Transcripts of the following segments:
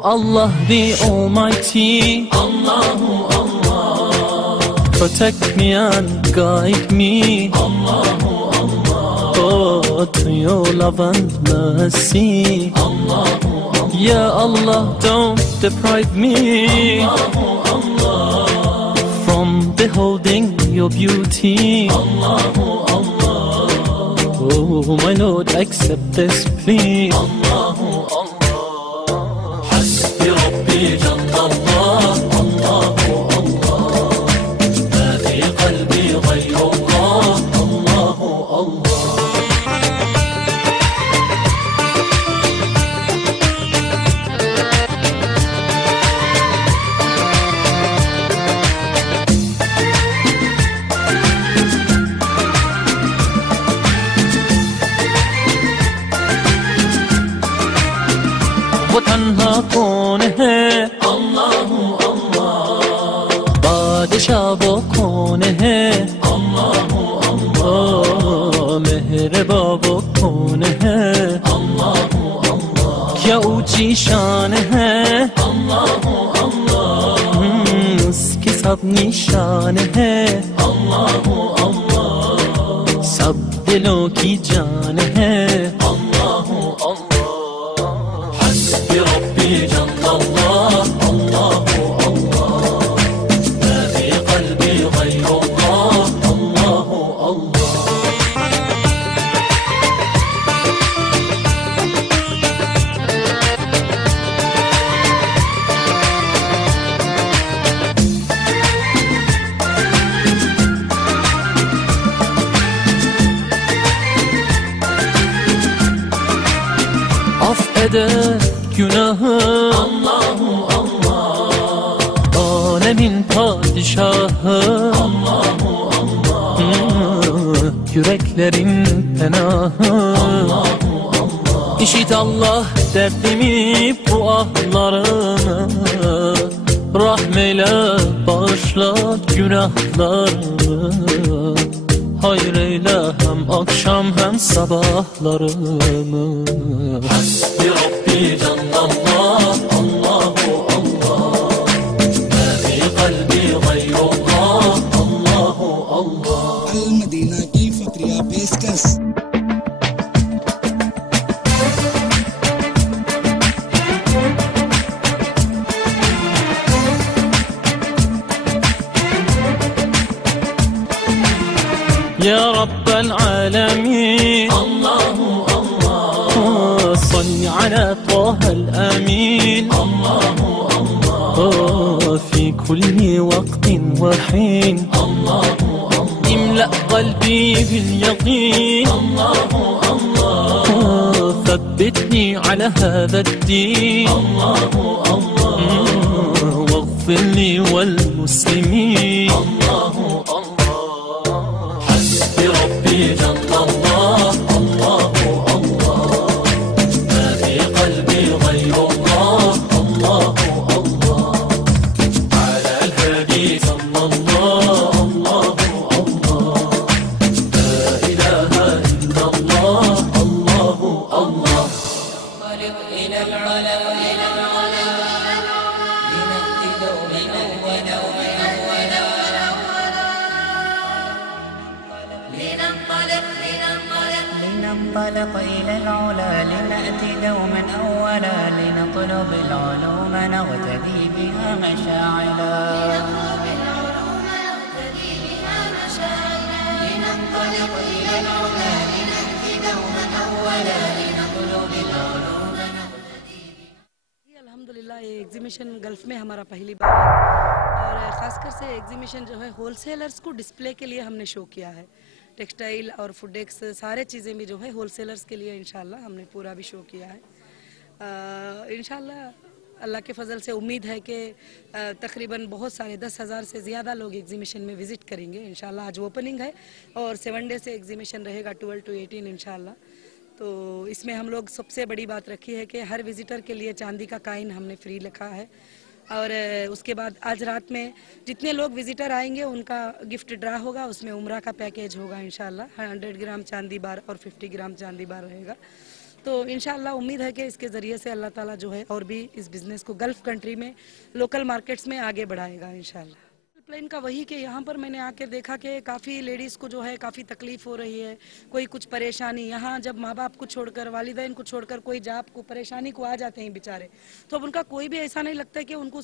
Allah the Almighty, Allahu Allah, protect me and guide me, Allahu Allah, oh, to your love and mercy, Allahu Allah, Ya Allah, don't deprive me, Allahu Allah, from beholding your beauty, Allahu Allah, oh my Lord, accept this plea, Allahu Allah. ربي جل الله الله الله ما في قلبي غير الله الله الله وہ تنہا کون ہے اللہ اللہ بادشاہ وہ کون ہے اللہ اللہ مہرباں وہ کون ہے اللہ اللہ کیا اونچی شان ہے اللہ اللہ اس کی سب نشان ہے اللہ اللہ سب دلوں کی جان ہے اللہ اللہ ربي جل الله الله الله ما في قلبي غير الله الله الله affeder günahı Allahu Allah alemin padişahı Allahu Allah yüreklerin penahı Allahu Allah İşit Allah derdimi bu ahlarımı rahmeyle bağışla günahlarımı hayır eyle hem akşam hem sabahlarımı Hasbi Rabbi Cennet Allahu Allah ma fi qalbi ghayrullah Allahu Allah المدينة کی فقریہ پیشکش يا رب العالمين الله الله صل على طه الأمين الله الله في كل وقت وحين الله الله املأ قلبي باليقين الله الله ثبتني على هذا الدين الله الله واغفر لي والمسلمين الله الله ربي جل الله الله الله ما في قلبي غير الله الله الله على الهادي صلى الله الله الله لا إله إلا الله الله الله انطلق إلى العلا إلى العلا لنأتي دوما أولا لننطلق إلى العلا لنأتي دوما أولا لنطلب العلوم نغتدي بها مشاعلا لننطلق إلى العلا لنأتي دوما أولا لنطلب العلوم نغتدي بها الحمدللہ یہ ایگزیمیشن گلف میں ہمارا پہلی بار ہے اور خاص کر سے ایگزیمیشن جو ہے ہول سیلرز کو ڈسپلے کے لیے ہم نے شو کیا ہے ٹیکسٹائل اور فوڈ ایکس سارے چیزیں بھی جو ہے ہول سیلرز کے لیے انشاءاللہ ہم نے پورا بھی شو کیا ہے انشاءاللہ اللہ کے فضل سے امید ہے کہ تقریباً بہت سارے 10,000 سے زیادہ لوگ ایگزیمیشن میں وزٹ کریں گے انشاءاللہ آج اوپننگ ہے اور 7 ڈے سے ایگزیمیشن رہے گا 12 to 18 انشاءاللہ تو اس میں ہم لوگ سب سے بڑی بات رکھی ہے کہ ہر وزیٹر کے لیے چاندی کا کائن ہم نے فری رکھا ہے اور اس کے بعد آج رات میں جتنے لوگ وزیٹر آئیں گے ان کا گفٹ ڈرا ہوگا اس میں عمرہ کا پیکیج ہوگا انشاءاللہ 100 گرام چاندی بار اور 50 گرام چاندی بار رہے گا تو इंशाल्लाह उम्मीद है कि इसके ज़रिए से अल्लाह ताला जो है और भी इस बिज़नेस को गल्फ़ कंट्री में लोकल मार्केट्स में आगे बढ़ाएगा इंशाल्लाह। प्लान का वही कि यहाँ पर मैंने आकर देखा कि काफ़ी लेडीज़ को जो है काफ़ी तकलीफ़ हो रही है, कोई कुछ परेशानी, यहाँ जब माँ बाप को छोड़कर वालिदैन को छोड़कर कोई जाप को परेशानी को आ जाते हैं बेचारे, तो अब उनका कोई भी ऐसा नहीं लगता है कि उनको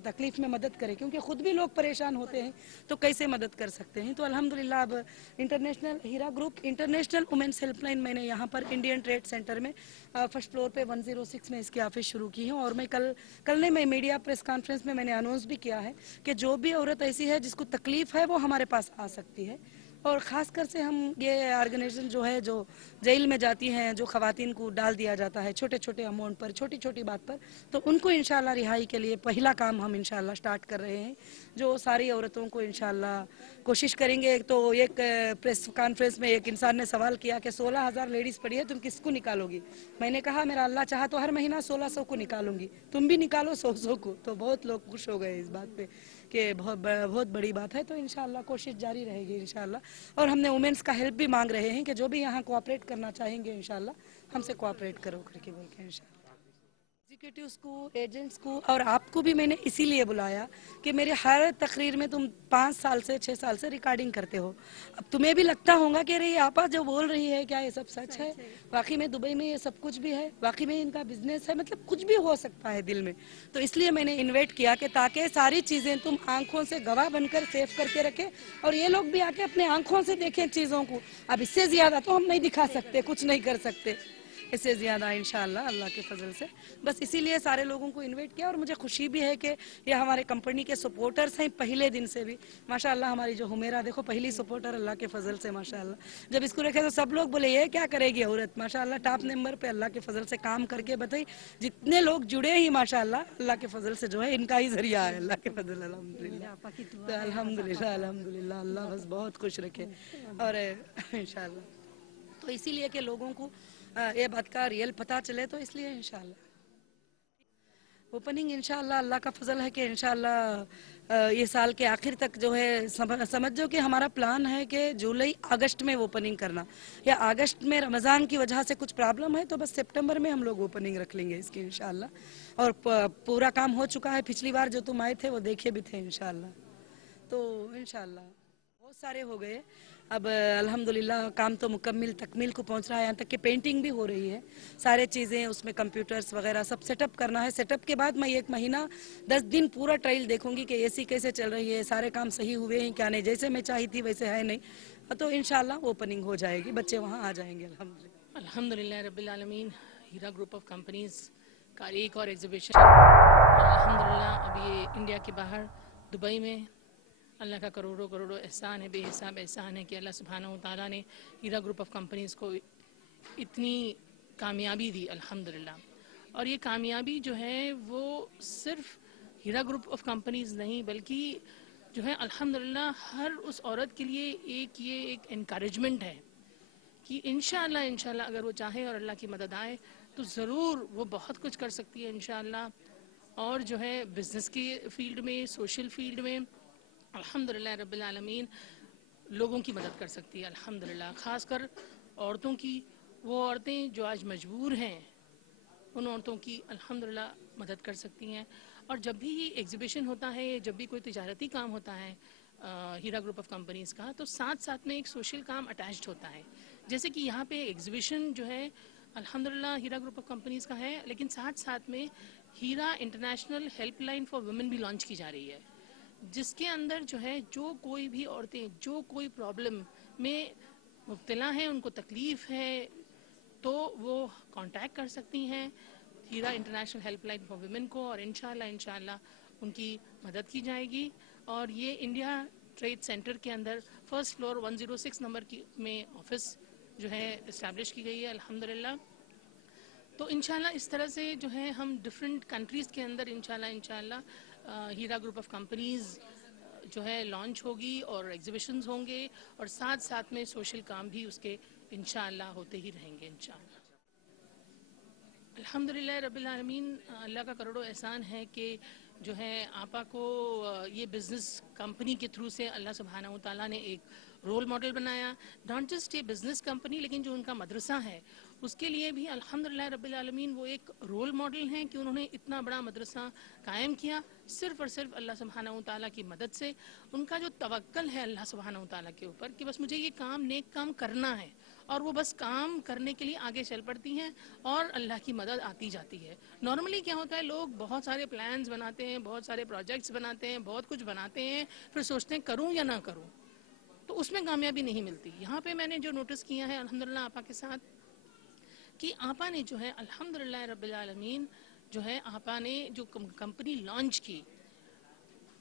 तकलीफ़ में मदद करे, क्योंकि ख़ुद भी लोग परेशान होते हैं तो कैसे मदद कर सकते हैं। तो अल्हम्दुलिल्लाह अब इंटरनेशनल हीरा ग्रुप इंटरनेशनल वुमेंस हेल्पलाइन मैंने यहाँ पर इंडियन ट्रेड सेंटर में फर्स्ट फ्लोर पे 106 में इसकी ऑफिस शुरू की है। और मैं कल ने मैं मीडिया प्रेस कॉन्फ्रेंस में मैंने अनाउंस भी किया है कि जो भी औरत ऐसी है जिसको तकलीफ है वो हमारे पास आ सकती है। और ख़ासकर से हम ये ऑर्गेनाइजेशन जो है जो जेल में जाती हैं, जो ख़वातीन को डाल दिया जाता है छोटे छोटे अमाउंट पर, छोटी छोटी बात पर, तो उनको इंशाल्लाह रिहाई के लिए पहला काम हम इंशाल्लाह स्टार्ट कर रहे हैं, जो सारी औरतों को इंशाल्लाह कोशिश करेंगे। तो एक प्रेस कॉन्फ्रेंस में एक इंसान ने सवाल किया कि 16,000 लेडीज़ पड़ी है, तुम किसको निकालोगी? मैंने कहा मेरा अल्लाह चाहा तो हर महीना 1600 को निकालूंगी, तुम भी निकालो 100 को। तो बहुत लोग खुश हो गए इस बात पे कि बहुत बड़ी बात है। तो इंशाल्लाह कोशिश जारी रहेगी इंशाल्लाह। और हमने वुमेन्स का हेल्प भी मांग रहे हैं कि जो भी यहाँ कोऑपरेट करना चाहेंगे इंशाल्लाह हमसे कोऑपरेट करो करके बोल के इंशाल्लाह। एग्जीक्यूटिव्स को, एजेंट्स को और आपको भी मैंने इसीलिए बुलाया कि मेरे हर तकरीर में तुम 5 साल से 6 साल से रिकॉर्डिंग करते हो, अब तुम्हें भी लगता होगा कि अरे आपा जो बोल रही है क्या ये सब सच है? वाकई में दुबई में ये सब कुछ भी है, वाकई में इनका बिजनेस है, मतलब कुछ भी हो सकता है दिल में। तो इसलिए मैंने इन्वाइट किया कि ताकि सारी चीज़ें तुम आंखों से गवाह बनकर सेव करके रखें और ये लोग भी आके अपने आंखों से देखें चीज़ों को। अब इससे ज़्यादा तो हम नहीं दिखा सकते, कुछ नहीं कर सकते इससे ज़्यादा इंशाल्लाह अल्लाह के फजल से। बस इसीलिए सारे लोगों को इनवाइट किया। और मुझे खुशी भी है कि ये हमारे कंपनी के सपोर्टर्स हैं पहले दिन से भी माशाल्लाह। हमारी जो हुमेरा देखो पहली सपोर्टर अल्लाह के फजल से माशाल्लाह। जब इसको रखे तो सब लोग बोले ये क्या करेगी औरत, माशाल्लाह टॉप नंबर पे अल्लाह के फजल से काम करके बताई। जितने लोग जुड़े ही माशाल्लाह अल्लाह के फजल से जो है इनका ही जरिया है अल्लाह के फजल। अल्हम्दुलिल्लाह तो अल्हम्दुलिल्लाह अल्हम्दुलिल्लाह अल्लाह बस बहुत खुश रखे और इंशाल्लाह। तो इसीलिए कि लोगों को ये बात का रियल पता चले, तो इसलिए इंशाल्लाह ओपनिंग इंशाल्लाह अल्लाह का फजल है कि इंशाल्लाह ये साल के आखिर तक जो है समझो कि हमारा प्लान है कि जुलाई अगस्त में ओपनिंग करना, या अगस्त में रमज़ान की वजह से कुछ प्रॉब्लम है तो बस सितंबर में हम लोग ओपनिंग रख लेंगे इसकी इंशाल्लाह। और पूरा काम हो चुका है, पिछली बार जो तुम आए थे वो देखे भी थे इंशाल्लाह। तो इंशाल्लाह बहुत सारे हो गए। अब अल्हम्दुलिल्लाह काम तो मुकम्मिल तकमील को पहुंच रहा है, यहाँ तक कि पेंटिंग भी हो रही है, सारे चीज़ें उसमें कंप्यूटर्स वगैरह सब सेटअप करना है। सेटअप के बाद मैं 1 महीना 10 दिन पूरा ट्रायल देखूंगी कि एसी कैसे चल रही है, सारे काम सही हुए हैं क्या नहीं, जैसे मैं चाही थी वैसे है नहीं, तो इंशाल्लाह ओपनिंग हो जाएगी, बच्चे वहाँ आ जाएंगे अल्हम्दुलिल्लाह। अल्हम्दुलिल्लाह रब्बिल आलमीन। हीरा ग्रुप ऑफ कंपनीज़ का एक और एग्जीबिशन अल्हम्दुलिल्लाह अब ये इंडिया के बाहर दुबई में अल्लाह का करोड़ों करोड़ों एहसान है, बेहिसाब एहसान है कि अल्लाह सुब्हानहू व तआला ने हीरा ग्रुप ऑफ कंपनीज़ को इतनी कामयाबी दी अल्हम्दुलिल्लाह। और ये कामयाबी जो है वो सिर्फ हीरा ग्रुप ऑफ कंपनीज़ नहीं बल्कि जो है अल्हम्दुलिल्लाह हर उस औरत के लिए ये एक इनकरेजमेंट है कि इंशाअल्लाह अगर वो चाहे और अल्लाह की मदद आए तो ज़रूर वो बहुत कुछ कर सकती है इंशाअल्लाह। और जो है बिज़नेस की फ़ील्ड में, सोशल फ़ील्ड में अल्हम्दुलिल्लाह रब्बिल आलमीन लोगों की मदद कर सकती है अल्हम्दुलिल्लाह। ख़ासकर औरतों की, वो औरतें जो आज मजबूर हैं उन औरतों की अल्हम्दुलिल्लाह मदद कर सकती हैं। और जब भी ये एग्ज़िबिशन होता है, जब भी कोई तिजारती काम होता है हीरा ग्रुप ऑफ कंपनीज़ का, तो साथ साथ में एक सोशल काम अटैच्ड होता है। जैसे कि यहाँ पे एग्ज़िबिशन जो है अल्हम्दुलिल्लाह हीरा ग्रुप ऑफ कंपनीज़ का है, लेकिन साथ साथ में हीरा इंटरनेशनल हेल्पलाइन फॉर वुमेन भी लॉन्च की जा रही है, जिसके अंदर जो है जो कोई भी औरतें जो कोई प्रॉब्लम में मुब्तला हैं, उनको तकलीफ़ है, तो वो कांटेक्ट कर सकती हैं हीरा इंटरनेशनल हेल्पलाइन फॉर वुमेन को और इंशाल्लाह उनकी मदद की जाएगी। और ये इंडिया ट्रेड सेंटर के अंदर फर्स्ट फ्लोर 106 नंबर की में ऑफिस जो है इस्टेब्लिश की गई है अल्हम्दुलिल्लाह। तो इंशाल्लाह इस तरह से जो है हम डिफरेंट कंट्रीज़ के अंदर इंशाल्लाह हीरा ग्रुप ऑफ कंपनीज़ जो है लॉन्च होगी और एग्जीबिशंस होंगे और साथ साथ में सोशल काम भी उसके इंशाल्लाह होते ही रहेंगे इंशाल्लाह। अल्हम्दुलिल्लाह रब्बिल आलमीन अल्लाह का करोड़ों एहसान है कि जो है आपा को ये बिज़नेस कंपनी के थ्रू से अल्लाह सुब्हानहू व तआला ने एक रोल मॉडल बनाया। नॉट जस्ट ये बिज़नेस कंपनी, लेकिन जो उनका मदरसा है اس کے لیے بھی الحمدللہ رب العالمین وہ ایک رول ماڈل ہیں کہ انہوں نے اتنا بڑا مدرسہ قائم کیا صرف اور صرف اللہ سبحانہ و تعالیٰ کی مدد سے. ان کا جو توکل ہے اللہ سبحانہ و تعالیٰ کے اوپر کہ بس مجھے یہ کام نیک کام کرنا ہے, اور وہ بس کام کرنے کے لیے آگے چل پڑتی ہیں اور اللہ کی مدد آتی جاتی ہے. نارملی کیا ہوتا ہے, لوگ بہت سارے پلانز بناتے ہیں, بہت سارے پروجیکٹس بناتے ہیں, بہت کچھ بناتے ہیں, پھر سوچتے ہیں کروں یا نہ کروں, تو اس میں کامیابی نہیں ملتی. یہاں پہ میں نے جو نوٹس کیا ہے الحمدللہ آپا کے ساتھ, کہ آپا نے جو ہے الحمدللہ رب العالمین جو ہے آپا نے جو کمپنی لانچ کی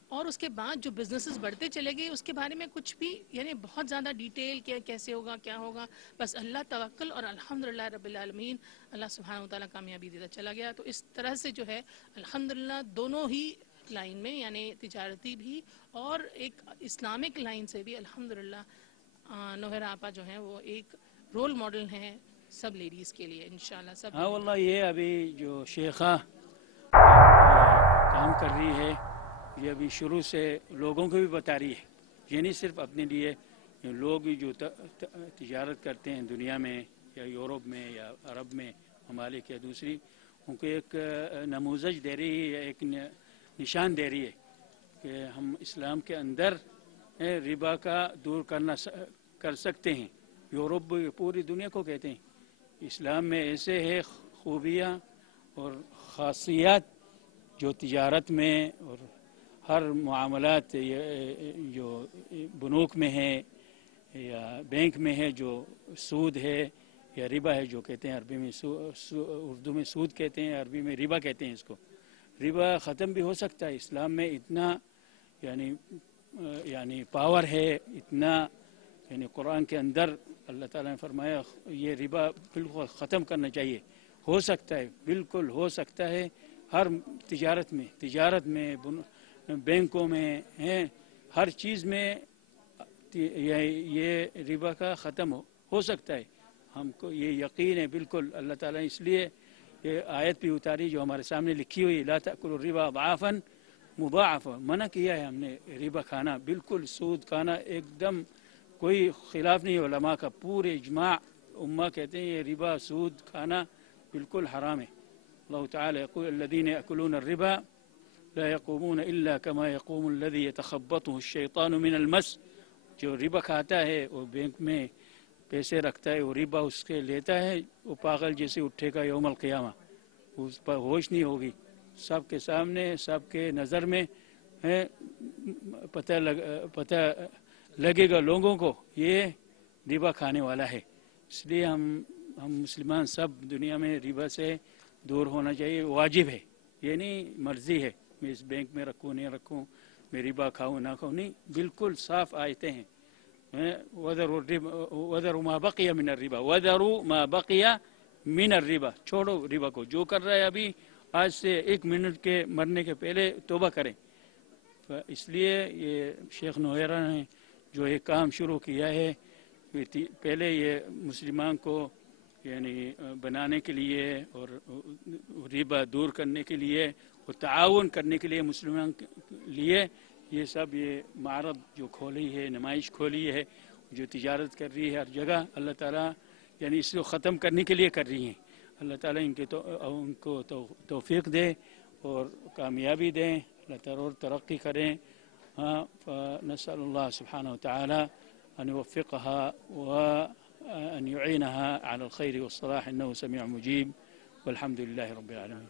اور اس کے بعد جو بزنسز بڑھتے چلے گئے, اس کے بارے میں کچھ بھی یعنی بہت زیادہ ڈیٹیل کیسے ہوگا کیا ہوگا, بس اللہ توکل اور الحمدللہ رب العالمین اللہ سبحانہ و تعالیٰ کامیابی دیتا چلا گیا. تو اس طرح سے جو ہے الحمدللہ دونوں ہی لائن میں یعنی تجارتی بھی اور ایک اسلامک لائن سے بھی الحمدللہ نوہرا آپا جو ہیں وہ ایک رول ماڈل ہیں سب لیڈیز کے لیے انشاءاللہ. سب ہاں واللہ یہ ابھی جو شیخہ کام کر رہی ہے یہ ابھی شروع سے لوگوں کو بھی بتا رہی ہے, یہ نہیں صرف اپنے لیے. لوگ جو تجارت کرتے ہیں دنیا میں یا یورپ میں یا عرب میں ممالک یا دوسری, ان کو ایک نموذج دے رہی ہے, ایک نشان دے رہی ہے کہ ہم اسلام کے اندر ربا کا دور کر سکتے ہیں. یورپ پوری دنیا کو کہتے ہیں اسلام میں ایسے ہے خوبیاں اور خاصیات جو تجارت میں اور ہر معاملات جو بنوک میں ہے یا بینک میں ہے, جو سود ہے یا ربا ہے جو کہتے ہیں عربی میں, اردو میں سود کہتے ہیں, عربی میں ربا کہتے ہیں اس کو. ربا ختم بھی ہو سکتا ہے. اسلام میں اتنا یعنی پاور ہے, اتنا یعنی قرآن کے اندر اللہ تعالیٰ نے فرمایا یہ ربا بالکل ختم کرنا چاہیے. ہو سکتا ہے, بالکل ہو سکتا ہے, ہر تجارت میں بینکوں میں ہیں, ہر چیز میں یہ ربا کا ختم ہو سکتا ہے. ہم کو یہ یقین ہے بالکل. اللہ تعالیٰ نے اس لیے یہ آیت بھی اتاری جو ہمارے سامنے لکھی ہوئی, لا تأکلوا الربا ضعافا مضاعفا, منع کیا ہے ہم نے ربا کھانا, بالکل سود کھانا ایک دم کوئی خلاف نہیں علماء کا, پورے اجماع امہ کہتے ہیں یہ ربا سود کھانا بالکل حرام ہے. اللہ تعالیٰ يقول الذين يأكلون الربا لا يقومون إلا كما يقوم الذي يتخبطه الشيطان من المس. جو ربا کھاتا ہے وہ بینک میں پیسے رکھتا ہے, وہ ربا اس کے لیتا ہے, وہ پاگل جیسے اٹھے گا یوم القیامہ, اس پر ہوش نہیں ہوگی. سب کے سامنے سب کے نظر میں پتہ لگے گا لوگوں کو یہ ربا کھانے والا ہے. اس لیے ہم مسلمان سب دنیا میں ربا سے دور ہونا چاہیے, واجب ہے, یہ نہیں مرضی ہے میں اس بینک میں رکھوں نہیں رکھوں, میں ربا کھاؤں نہ کھاؤں, نہیں, بالکل صاف آیتیں ہیں. وَذَرُوا مَا بَقِيَ مِنَ الرِّبَا وَذَرُوا مَا بَقِيَ مِنَ الرِّبَا, چھوڑو ربا کو, جو کر رہا ہے ابھی آج سے 1 منٹ کے مرنے کے پہلے توبہ کریں. اس لیے یہ شیخ نوہرا نے جو یہ کام شروع کیا ہے, پہلے یہ مسلمان کو یعنی بنانے کے لیے اور ربا دور کرنے کے لیے اور تعاون کرنے کے لیے مسلمان لیے یہ سب یہ معرض جو کھولی ہے, نمائش کھولی ہے, جو تجارت کر رہی ہے ہر جگہ, اللہ تعالیٰ یعنی اس کو ختم کرنے کے لیے کر رہی ہیں. اللہ تعالیٰ ان کو توفیق دے اور کامیابی دیں, اللہ تعالیٰ اور ترقی کریں. نسأل الله سبحانه وتعالى أن يوفقها وأن يعينها على الخير والصلاح إنه سميع مجيب والحمد لله رب العالمين.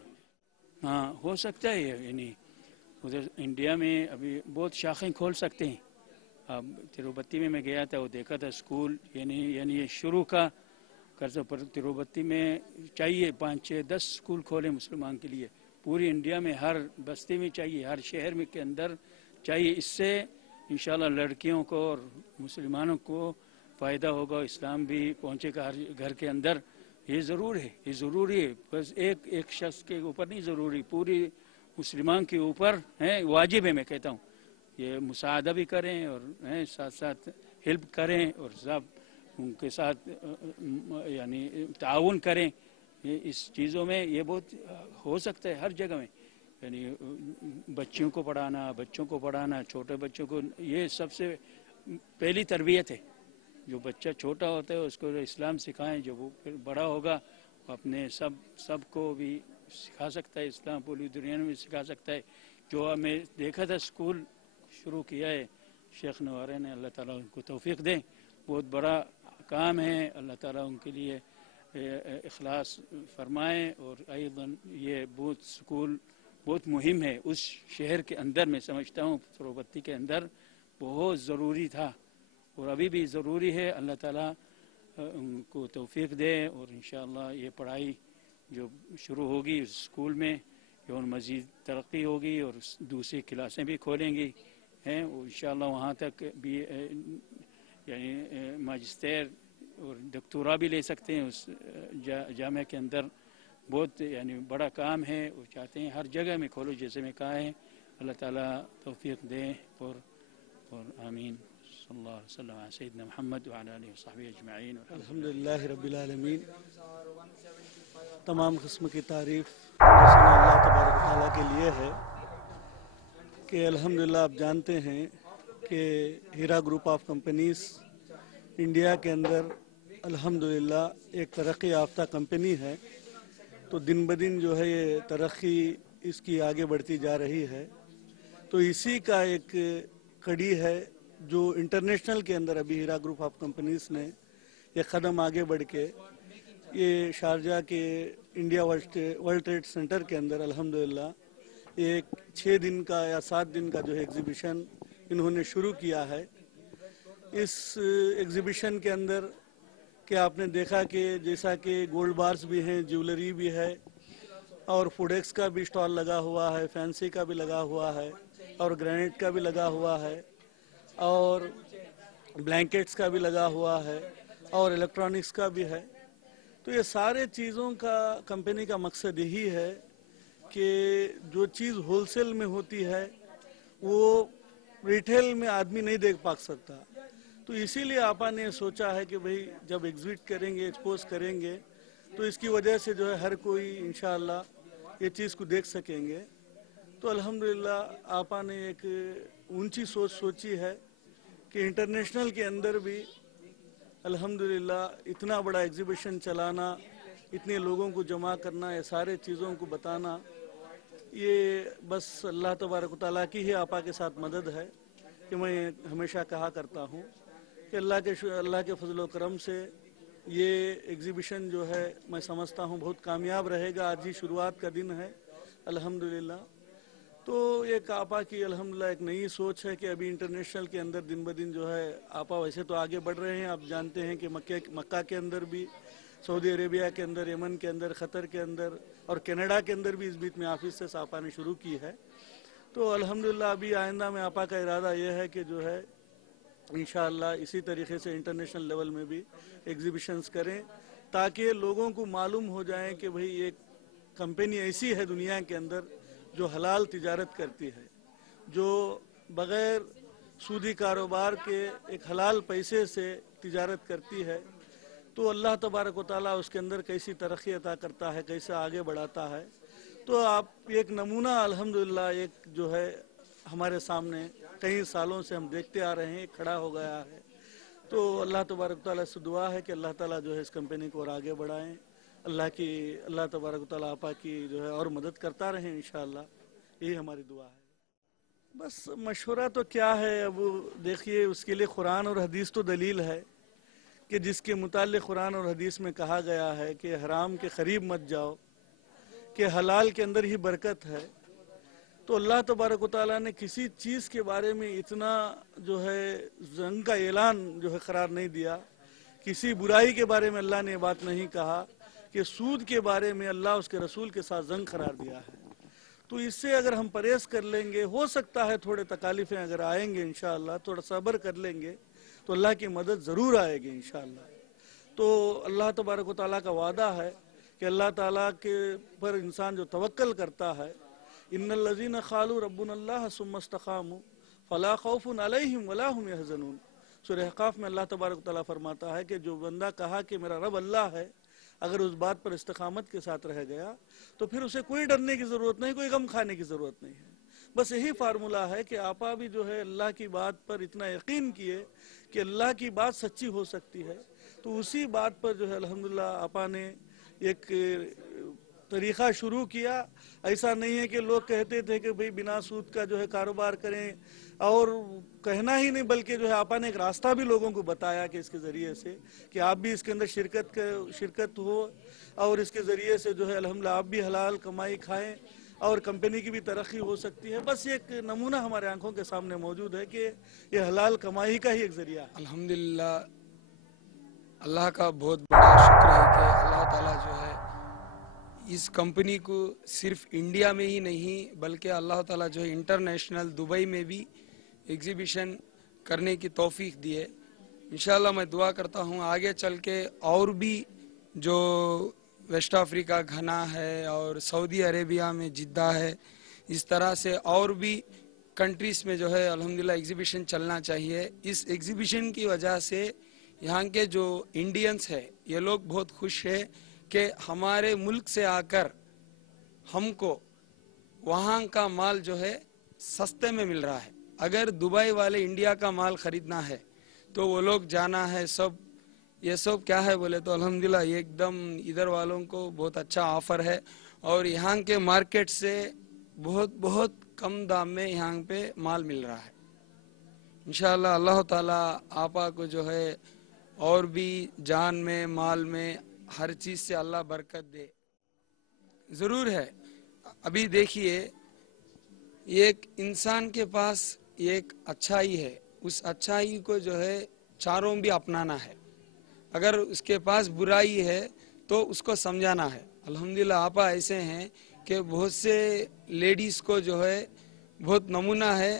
ہاں ہو سکتا ہے یعنی ادھر انڈیا میں ابھی بہت شاخیں کھول سکتے ہیں. اب تروپتی میں گیا تھا, وہ دیکھا تھا اسکول یعنی یہ شروع کا قرض پر تروپتی میں چاہیے 5-6-10 اسکول کھولے مسلمان کے لیے. پوری انڈیا میں ہر بستی میں چاہیے, ہر شہر میں کے اندر چاہیے. اس سے انشاءاللہ لڑکیوں کو اور مسلمانوں کو فائدہ ہوگا, اسلام بھی پہنچے گا ہر گھر کے اندر. یہ ضرور ہے, یہ ضروری ہے, بس ایک شخص کے اوپر نہیں ضروری, پوری مسلمان کے اوپر ہے, واجب ہے. میں کہتا ہوں یہ مساعدہ بھی کریں اور ساتھ ساتھ ہیلپ کریں اور سب ان کے ساتھ یعنی تعاون کریں اس چیزوں میں. یہ بہت ہو سکتا ہے ہر جگہ میں, یعنی بچوں کو پڑھانا, چھوٹے بچوں کو, یہ سب سے پہلی تربیت ہے. जो बच्चा छोटा होता है उसको इस्लाम सिखाएं, जब वो फिर बड़ा होगा वो अपने सबको भी सिखा सकता है, इस्लाम पूरी दुनिया में सिखा सकता है। जो हमें देखा था स्कूल शुरू किया है शेख नवारे ने, अल्लाह ताला उनको तौफीक दें, बहुत बड़ा काम है, अल्लाह ताला उनके लिए इखलास फरमाएं। और अयदन ये बहुत स्कूल बहुत मुहिम है उस शहर के अंदर, मैं समझता हूँ सरोबत्ती के अंदर बहुत ज़रूरी था और अभी भी ज़रूरी है। अल्लाह ताला उनको तौफीक दे और इंशाअल्लाह ये पढ़ाई जो शुरू होगी उस स्कूल में और मज़ीद तरक्की होगी और दूसरी क्लासें भी खोलेंगी हैं और इंशाअल्लाह वहाँ तक भी यानी मैजिस्टर और डॉक्टरा भी ले सकते हैं उस जामे के अंदर। बहुत यानी बड़ा काम है और चाहते हैं हर जगह में खोलो, जैसे मैं कहा है। अल्लाह ताला तौफीक दे और आमीन। सल्लल्लाहु अलैहि वसल्लम अला सय्यिदना मुहम्मद व अला आलिहि व सहबिहि अजमईन। अल्हम्दुलिल्लाह रब्बिल आलमीन। तमाम किस्म की तारीफ़ अल्लाह तबारक व तआला के लिए है कि अल्हम्दुलिल्लाह आप जानते हैं कि हीरा ग्रुप ऑफ कंपनीज़ इंडिया के अंदर अल्हम्दुलिल्लाह एक तरक्की याफ्ता कंपनी है। तो दिन ब दिन जो है ये तरक्की इसकी आगे बढ़ती जा रही है। तो इसी का एक कड़ी है जो इंटरनेशनल के अंदर अभी हीरा ग्रुप ऑफ कंपनीज़ ने एक कदम आगे बढ़ के ये शारजा के इंडिया वर्ल्ड ट्रेड सेंटर के अंदर अल्हम्दुलिल्लाह एक 6 दिन का या 7 दिन का जो है एग्ज़िबिशन इन्होंने शुरू किया है। इस एग्ज़िबिशन के अंदर कि आपने देखा कि जैसा कि गोल्ड बार्स भी हैं, ज्वेलरी भी है और फूडेक्स का भी स्टॉल लगा हुआ है, फैंसी का भी लगा हुआ है और ग्रेनाइट का भी लगा हुआ है और ब्लैंकेट्स का भी लगा हुआ है और इलेक्ट्रॉनिक्स का भी है। तो ये सारे चीज़ों का कंपनी का मकसद यही है कि जो चीज़ होलसेल में होती है वो रिटेल में आदमी नहीं देख पा सकता। तो इसीलिए आपा ने सोचा है कि भाई जब एग्जिबिट करेंगे, एक्सपोज करेंगे तो इसकी वजह से जो है हर कोई इंशाअल्लाह ये चीज़ को देख सकेंगे। तो अल्हम्दुलिल्लाह आपा ने एक ऊंची सोच सोची है कि इंटरनेशनल के अंदर भी अल्हम्दुलिल्लाह इतना बड़ा एग्जीबिशन चलाना, इतने लोगों को जमा करना, ये सारे चीज़ों को बताना, ये बस अल्लाह तबारक व तआला की ही आपा के साथ मदद है। कि मैं हमेशा कहा करता हूँ कि अल्लाह के फजल व करम से ये एग्जीबिशन जो है मैं समझता हूँ बहुत कामयाब रहेगा। आज ही शुरुआत का दिन है अल्हम्दुलिल्लाह। तो एक आपा की अल्हम्दुलिल्लाह एक नई सोच है कि अभी इंटरनेशनल के अंदर दिन ब दिन जो है आपा वैसे तो आगे बढ़ रहे हैं। आप जानते हैं कि मक्का के अंदर भी, सऊदी अरेबिया के अंदर, यमन के अंदर, ख़तर के अंदर और कनाडा के अंदर भी इस बीच में ऑफिस से आपा ने शुरू की है। तो अल्हम्दुलिल्लाह अभी आइंदा में आपा का इरादा यह है कि जो है इंशाअल्लाह इसी तरीके से इंटरनेशनल लेवल में भी एग्जीबिशंस करें ताकि लोगों को मालूम हो जाए कि भाई एक कंपनी ऐसी है दुनिया के अंदर जो हलाल तिजारत करती है, जो बग़ैर सूदी कारोबार के एक हलाल पैसे से तिजारत करती है। तो अल्लाह तबारक व तआला उसके अंदर कैसी तरक्की अता करता है, कैसे आगे बढ़ाता है। तो आप एक नमूना अल्हम्दुलिल्लाह एक जो है हमारे सामने कई सालों से हम देखते आ रहे हैं, खड़ा हो गया है। तो अल्लाह तबारक व तआला से दुआ है कि अल्लाह ताला जो है इस कंपनी को और आगे बढ़ाएं। अल्लाह तबारक व तआला आपा की जो है और मदद करता रहे इंशाअल्लाह, यही हमारी दुआ है। बस मशवरा तो क्या है, अब देखिए उसके लिए कुरान और हदीस तो दलील है कि जिसके मुताल्लिक़ कुरान और हदीस में कहा गया है कि हराम के करीब मत जाओ, कि हलाल के अंदर ही बरकत है। तो अल्लाह तबारक व तआला ने किसी चीज़ के बारे में इतना जो है जंग का ऐलान जो है करार नहीं दिया। किसी बुराई के बारे में अल्लाह ने बात नहीं कहा कि सूद के बारे में अल्लाह उसके रसूल के साथ जंग करार दिया है। तो इससे अगर हम परहेज़ कर लेंगे, हो सकता है थोड़े तकालीफें अगर आएंगे इंशाअल्लाह, थोड़ा सब्र कर लेंगे तो अल्लाह की मदद ज़रूर आएगी इंशाअल्लाह। तो अल्लाह तबारक व तआला का वादा है कि अल्लाह ताला के पर इंसान जो तवक्कल करता है, इन्नल्लज़ीना क़ालू रब्बुनल्लाह सुम्मा इस्तक़ामू फ़ला ख़ौफ़ुन अलैहिम वला हुम यहज़नून। सूरह अहक़ाफ़ में अल्लाह तबारक व तआला फरमाता है कि जो बंदा कहा कि मेरा रब अल्लाह है, अगर उस बात पर इस्तिक़ामत के साथ रह गया तो फिर उसे कोई डरने की ज़रूरत नहीं, कोई गम खाने की ज़रूरत नहीं है। बस यही फार्मूला है कि आपा भी जो है अल्लाह की बात पर इतना यकीन किए कि अल्लाह की बात सच्ची हो सकती है, तो उसी बात पर जो है अल्हम्दुलिल्लाह आपा ने एक तरीक़ा शुरू किया। ऐसा नहीं है कि लोग कहते थे कि भाई बिना सूद का जो है कारोबार करें, और कहना ही नहीं बल्कि जो है आपा ने एक रास्ता भी लोगों को बताया कि इसके ज़रिए से कि आप भी इसके अंदर शिरकत हो, और इसके ज़रिए से जो है अल्हम्दुलिल्लाह आप भी हलाल कमाई खाएं और कंपनी की भी तरक्की हो सकती है। बस एक नमूना हमारे आंखों के सामने मौजूद है कि ये हलाल कमाई का ही एक ज़रिया है। अल्हम्दुलिल्लाह अल्लाह का बहुत बड़ा शुक्र है कि अल्लाह ताला जो है इस कंपनी को सिर्फ इंडिया में ही नहीं बल्कि अल्लाह ताला जो है इंटरनेशनल दुबई में भी एग्जीबिशन करने की तौफीक दी है। इंशाल्लाह मैं दुआ करता हूँ आगे चल के और भी जो वेस्ट अफ्रीका घना है और सऊदी अरेबिया में जिद्दा है, इस तरह से और भी कंट्रीज़ में जो है अल्हम्दुलिल्लाह एग्जीबिशन चलना चाहिए। इस एग्जीबिशन की वजह से यहाँ के जो इंडियंस है ये लोग बहुत खुश है कि हमारे मुल्क से आकर हमको वहाँ का माल जो है सस्ते में मिल रहा है। अगर दुबई वाले इंडिया का माल ख़रीदना है तो वो लोग जाना है, सब ये सब क्या है बोले तो अल्हम्दुलिल्लाह एकदम इधर वालों को बहुत अच्छा ऑफ़र है और यहाँ के मार्केट से बहुत बहुत कम दाम में यहाँ पे माल मिल रहा है। इंशाअल्लाह अल्लाह ताला आपा को जो है और भी जान में माल में हर चीज़ से अल्लाह बरकत दे। ज़रूर है, अभी देखिए एक इंसान के पास एक अच्छाई है, उस अच्छाई को जो है चारों भी अपनाना है। अगर उसके पास बुराई है तो उसको समझाना है। अल्हम्दुलिल्लाह आपा ऐसे हैं कि बहुत से लेडीज़ को जो है बहुत नमूना है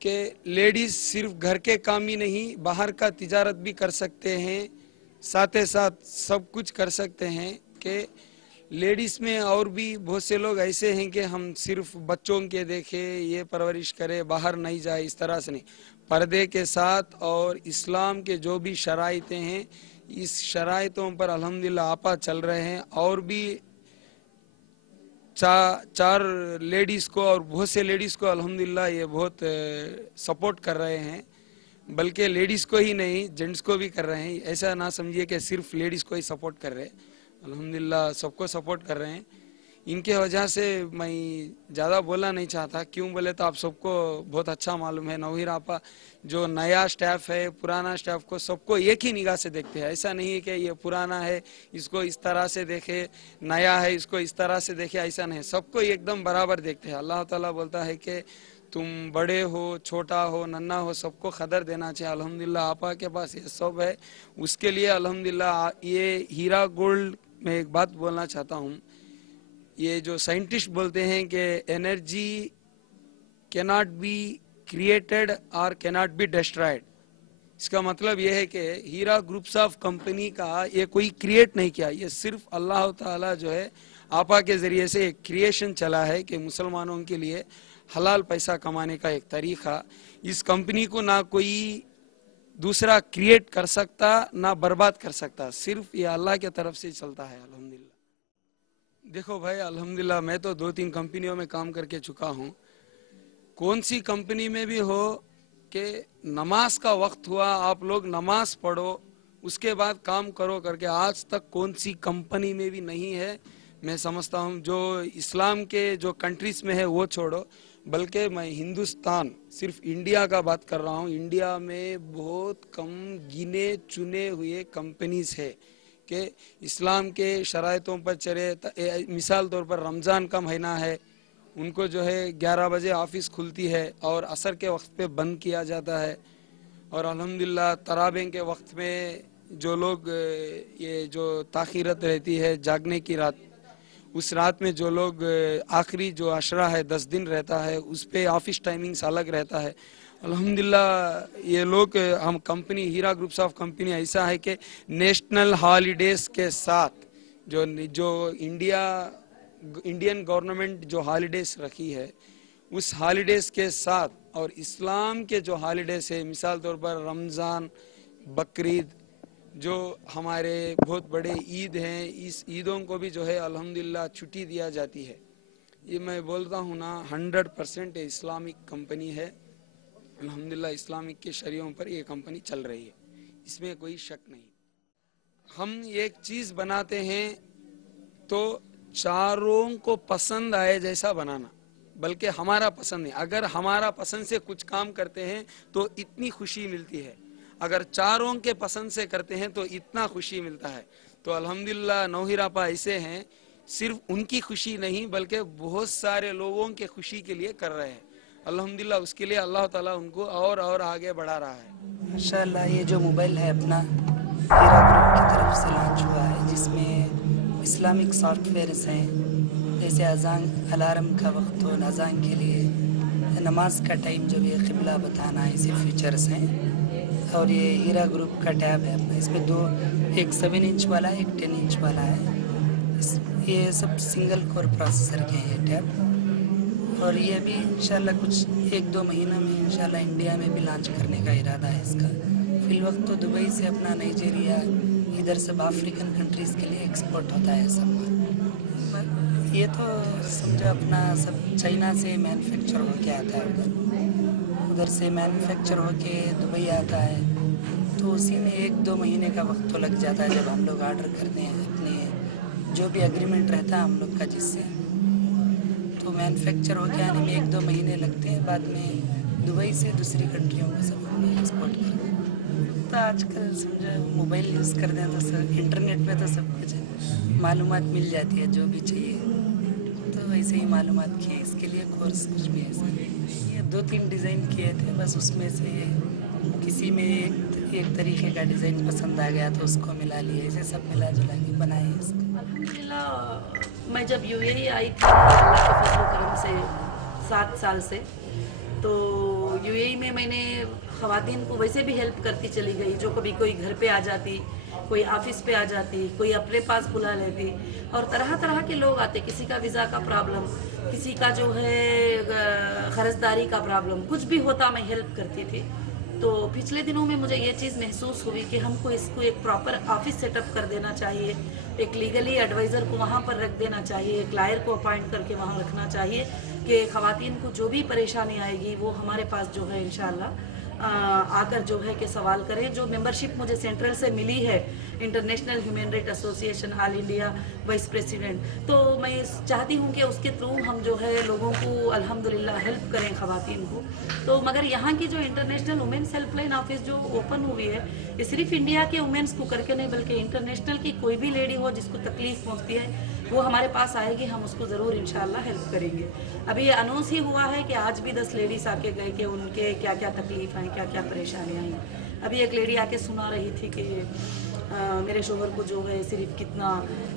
कि लेडीज़ सिर्फ घर के काम ही नहीं बाहर का तिजारत भी कर सकते हैं, साथ ही साथ सब कुछ कर सकते हैं। कि लेडीज़ में और भी बहुत से लोग ऐसे हैं कि हम सिर्फ बच्चों के देखे ये परवरिश करे, बाहर नहीं जाए, इस तरह से नहीं, पर्दे के साथ और इस्लाम के जो भी शराइतें हैं इस शराइतों पर अल्हम्दुलिल्लाह आपा चल रहे हैं। और भी चार लेडीज़ को और बहुत से लेडीज़ को अल्हम्दुलिल्लाह ये बहुत सपोर्ट कर रहे हैं, बल्कि लेडीज़ को ही नहीं जेंट्स को भी कर रहे हैं। ऐसा ना समझिए कि सिर्फ लेडीज़ को ही सपोर्ट कर रहे हैं, अल्हम्दुलिल्लाह सबको सपोर्ट कर रहे हैं। इनके वजह से मैं ज़्यादा बोलना नहीं चाहता, क्यों बोले तो आप सबको बहुत अच्छा मालूम है नौहीर आपा जो नया स्टाफ है पुराना स्टाफ को सबको एक ही निगाह से देखते हैं। ऐसा नहीं है कि ये पुराना है इसको इस तरह से देखे, नया है इसको इस तरह से देखे, ऐसा नहीं, सबको एकदम बराबर देखते हैं। अल्लाह ताला बोलता है कि तुम बड़े हो छोटा हो नन्हा हो सबको कदर देना चाहिए। अल्हम्दुलिल्लाह आपा के पास ये सब है, उसके लिए अल्हम्दुलिल्लाह ये हीरा गोल्ड में एक बात बोलना चाहता हूँ। ये जो साइंटिस्ट बोलते हैं कि एनर्जी कैनॉट बी क्रिएटेड और कैनॉट बी डिस्ट्रॉयड, इसका मतलब ये है कि हीरा ग्रुप्स ऑफ कंपनी का ये कोई क्रिएट नहीं किया, ये सिर्फ अल्लाह ताला जो है आपा के ज़रिए से एक क्रिएशन चला है कि मुसलमानों के लिए हलाल पैसा कमाने का एक तरीक़ा। इस कंपनी को ना कोई दूसरा क्रिएट कर सकता ना बर्बाद कर सकता, सिर्फ ये अल्लाह के तरफ से चलता है। अल्हम्दुलिल्लाह देखो भाई अल्हम्दुलिल्लाह मैं तो 2-3 कंपनियों में काम करके चुका हूँ। कौन सी कंपनी में भी हो कि नमाज का वक्त हुआ आप लोग नमाज पढ़ो उसके बाद काम करो करके आज तक कौन सी कंपनी में भी नहीं है। मैं समझता हूँ जो इस्लाम के जो कंट्रीज़ में है वो छोड़ो, बल्कि मैं हिंदुस्तान सिर्फ इंडिया का बात कर रहा हूँ, इंडिया में बहुत कम गिने चुने हुए कंपनीज़ है कि इस्लाम के शराइतों पर चले। मिसाल तौर पर रमज़ान का महीना है, उनको जो है 11 बजे ऑफिस खुलती है और असर के वक्त पे बंद किया जाता है। और अल्हम्दुलिल्लाह तराबीह के वक्त में जो लोग ये जो ताख़ीरत रहती है जागने की रात, उस रात में जो लोग आखिरी जो अशरा है 10 दिन रहता है उस पे ऑफिस टाइमिंग्स अलग रहता है। अल्हम्दुलिल्लाह ये लोग हम company Heera groups of company ऐसा है कि नेशनल हॉलीडेज़ के साथ जो इंडियन गवर्नमेंट जो हॉलीडेज़ रखी है उस हॉलीडेज़ के साथ और इस्लाम के जो हॉलीडेज़ है मिसाल तौर पर रमज़ान बकरीद जो हमारे बहुत बड़े ईद हैं, इस ईदों को भी जो है अल्हम्दुलिल्लाह छुट्टी दिया जाती है। ये मैं बोलता हूँ ना 100% इस्लामिक कंपनी है। अल्हम्दुलिल्लाह इस्लामिक के शरीयों पर ये कंपनी चल रही है, इसमें कोई शक नहीं। हम एक चीज़ बनाते हैं तो चारों को पसंद आए जैसा बनाना, बल्कि हमारा पसंद नहीं। अगर हमारा पसंद से कुछ काम करते हैं तो इतनी खुशी मिलती है, अगर चारों के पसंद से करते हैं तो इतना खुशी मिलता है। तो अल्हम्दुलिल्लाह नौहिर आपा ऐसे हैं, सिर्फ उनकी खुशी नहीं बल्कि बहुत सारे लोगों के खुशी के लिए कर रहे हैं। अल्हम्दुलिल्लाह उसके लिए अल्लाह ताला उनको और आगे बढ़ा रहा है। माशाल्लाह ये जो मोबाइल है अपना हीरा ग्रुप की तरफ से लॉन्च हुआ है, जिसमें इस्लामिक सॉफ्टवेयर्स हैं, जैसे अजान अलार्म का वक्त हो, अजान के लिए नमाज का टाइम जो भी क़िबला बताना, ऐसे फीचर्स हैं। और ये हीरा ग्रुप का टैब है अपना, इसमें दो, एक 7 इंच वाला एक 10 इंच वाला है। ये सब सिंगल कोर प्रोसेसर के हैं ये टैब, और ये भी इंशाल्लाह कुछ 1-2 महीनों में इंशाल्लाह इंडिया में भी लॉन्च करने का इरादा है इसका। फिलवक्त तो दुबई से अपना नाइजीरिया, इधर सब अफ्रीकन कंट्रीज़ के लिए एक्सपोर्ट होता है सब। ये तो समझो अपना सब चाइना से मैन्युफैक्चर होके आता है, उधर से मैन्युफैक्चर होके दुबई आता है, तो उसी में 1-2 महीने का वक्त तो लग जाता है जब हम लोग ऑर्डर करते हैं अपने जो भी एग्रीमेंट रहता है हम लोग का जिससे, तो मैन्युफैक्चर होके आने में 1-2 महीने लगते हैं। बाद में दुबई से दूसरी कंट्रियों को सब हम लोग एक्सपोर्ट करते हैं। तो आजकल समझो मोबाइल यूज़ करते हैं तो सब इंटरनेट पे तो सब कुछ मालूमात मिल जाती है जो भी चाहिए, तो वैसे ही मालूमात किए। इसके लिए कोर्स कुछ भी ऐसा ये 2-3 डिज़ाइन किए थे, बस उसमें से किसी में एक तरीके का डिज़ाइन पसंद आ गया तो उसको मिला लिए, ऐसे सब मिला जुला के बनाए इसको। अल्हम्दुलिल्लाह मैं जब यूएई आई थी अल्लाह के फजल करम से 7 साल से, तो यूएई में मैंने ख़वातीन को वैसे भी हेल्प करती चली गई, जो कभी कोई घर पे आ जाती, कोई ऑफिस पे आ जाती, कोई अपने पास बुला लेती, और तरह तरह के लोग आते। किसी का वीज़ा का प्रॉब्लम, किसी का जो है कर्जदारी का प्रॉब्लम, कुछ भी होता मैं हेल्प करती थी। तो पिछले दिनों में मुझे ये चीज़ महसूस हुई कि हमको इसको एक प्रॉपर ऑफिस सेटअप कर देना चाहिए, एक लीगली एडवाइज़र को वहाँ पर रख देना चाहिए, एक लायर को अपॉइंट करके वहाँ रखना चाहिए कि ख़वातीन को जो भी परेशानी आएगी वो हमारे पास जो है इंशाअल्लाह आकर जो है कि सवाल करें। जो मेंबरशिप मुझे सेंट्रल से मिली है, international human right association all India vice president, तो मैं चाहती हूँ कि उसके थ्रू हम जो है लोगों को अल्हम्दुलिल्लाह हेल्प करें ख़वातीन को। तो मगर यहाँ की जो इंटरनेशनल वुमेन्स हेल्पलाइन ऑफिस जो ओपन हुई है, ये सिर्फ इंडिया के वुमेन्स को करके नहीं बल्कि इंटरनेशनल की कोई भी लेडी हो जिसको तकलीफ पहुँचती है वो हमारे पास आएगी, हम उसको ज़रूर इंशाल्लाह हेल्प करेंगे। अभी ये अनाउंस ही हुआ है कि आज भी 10 लेडीज़ आके गए कि उनके क्या क्या तकलीफ हैं, क्या क्या परेशानियाँ हैं। अभी एक लेडी आके सुना रही थी कि मेरे शोहर को जो है सिर्फ कितना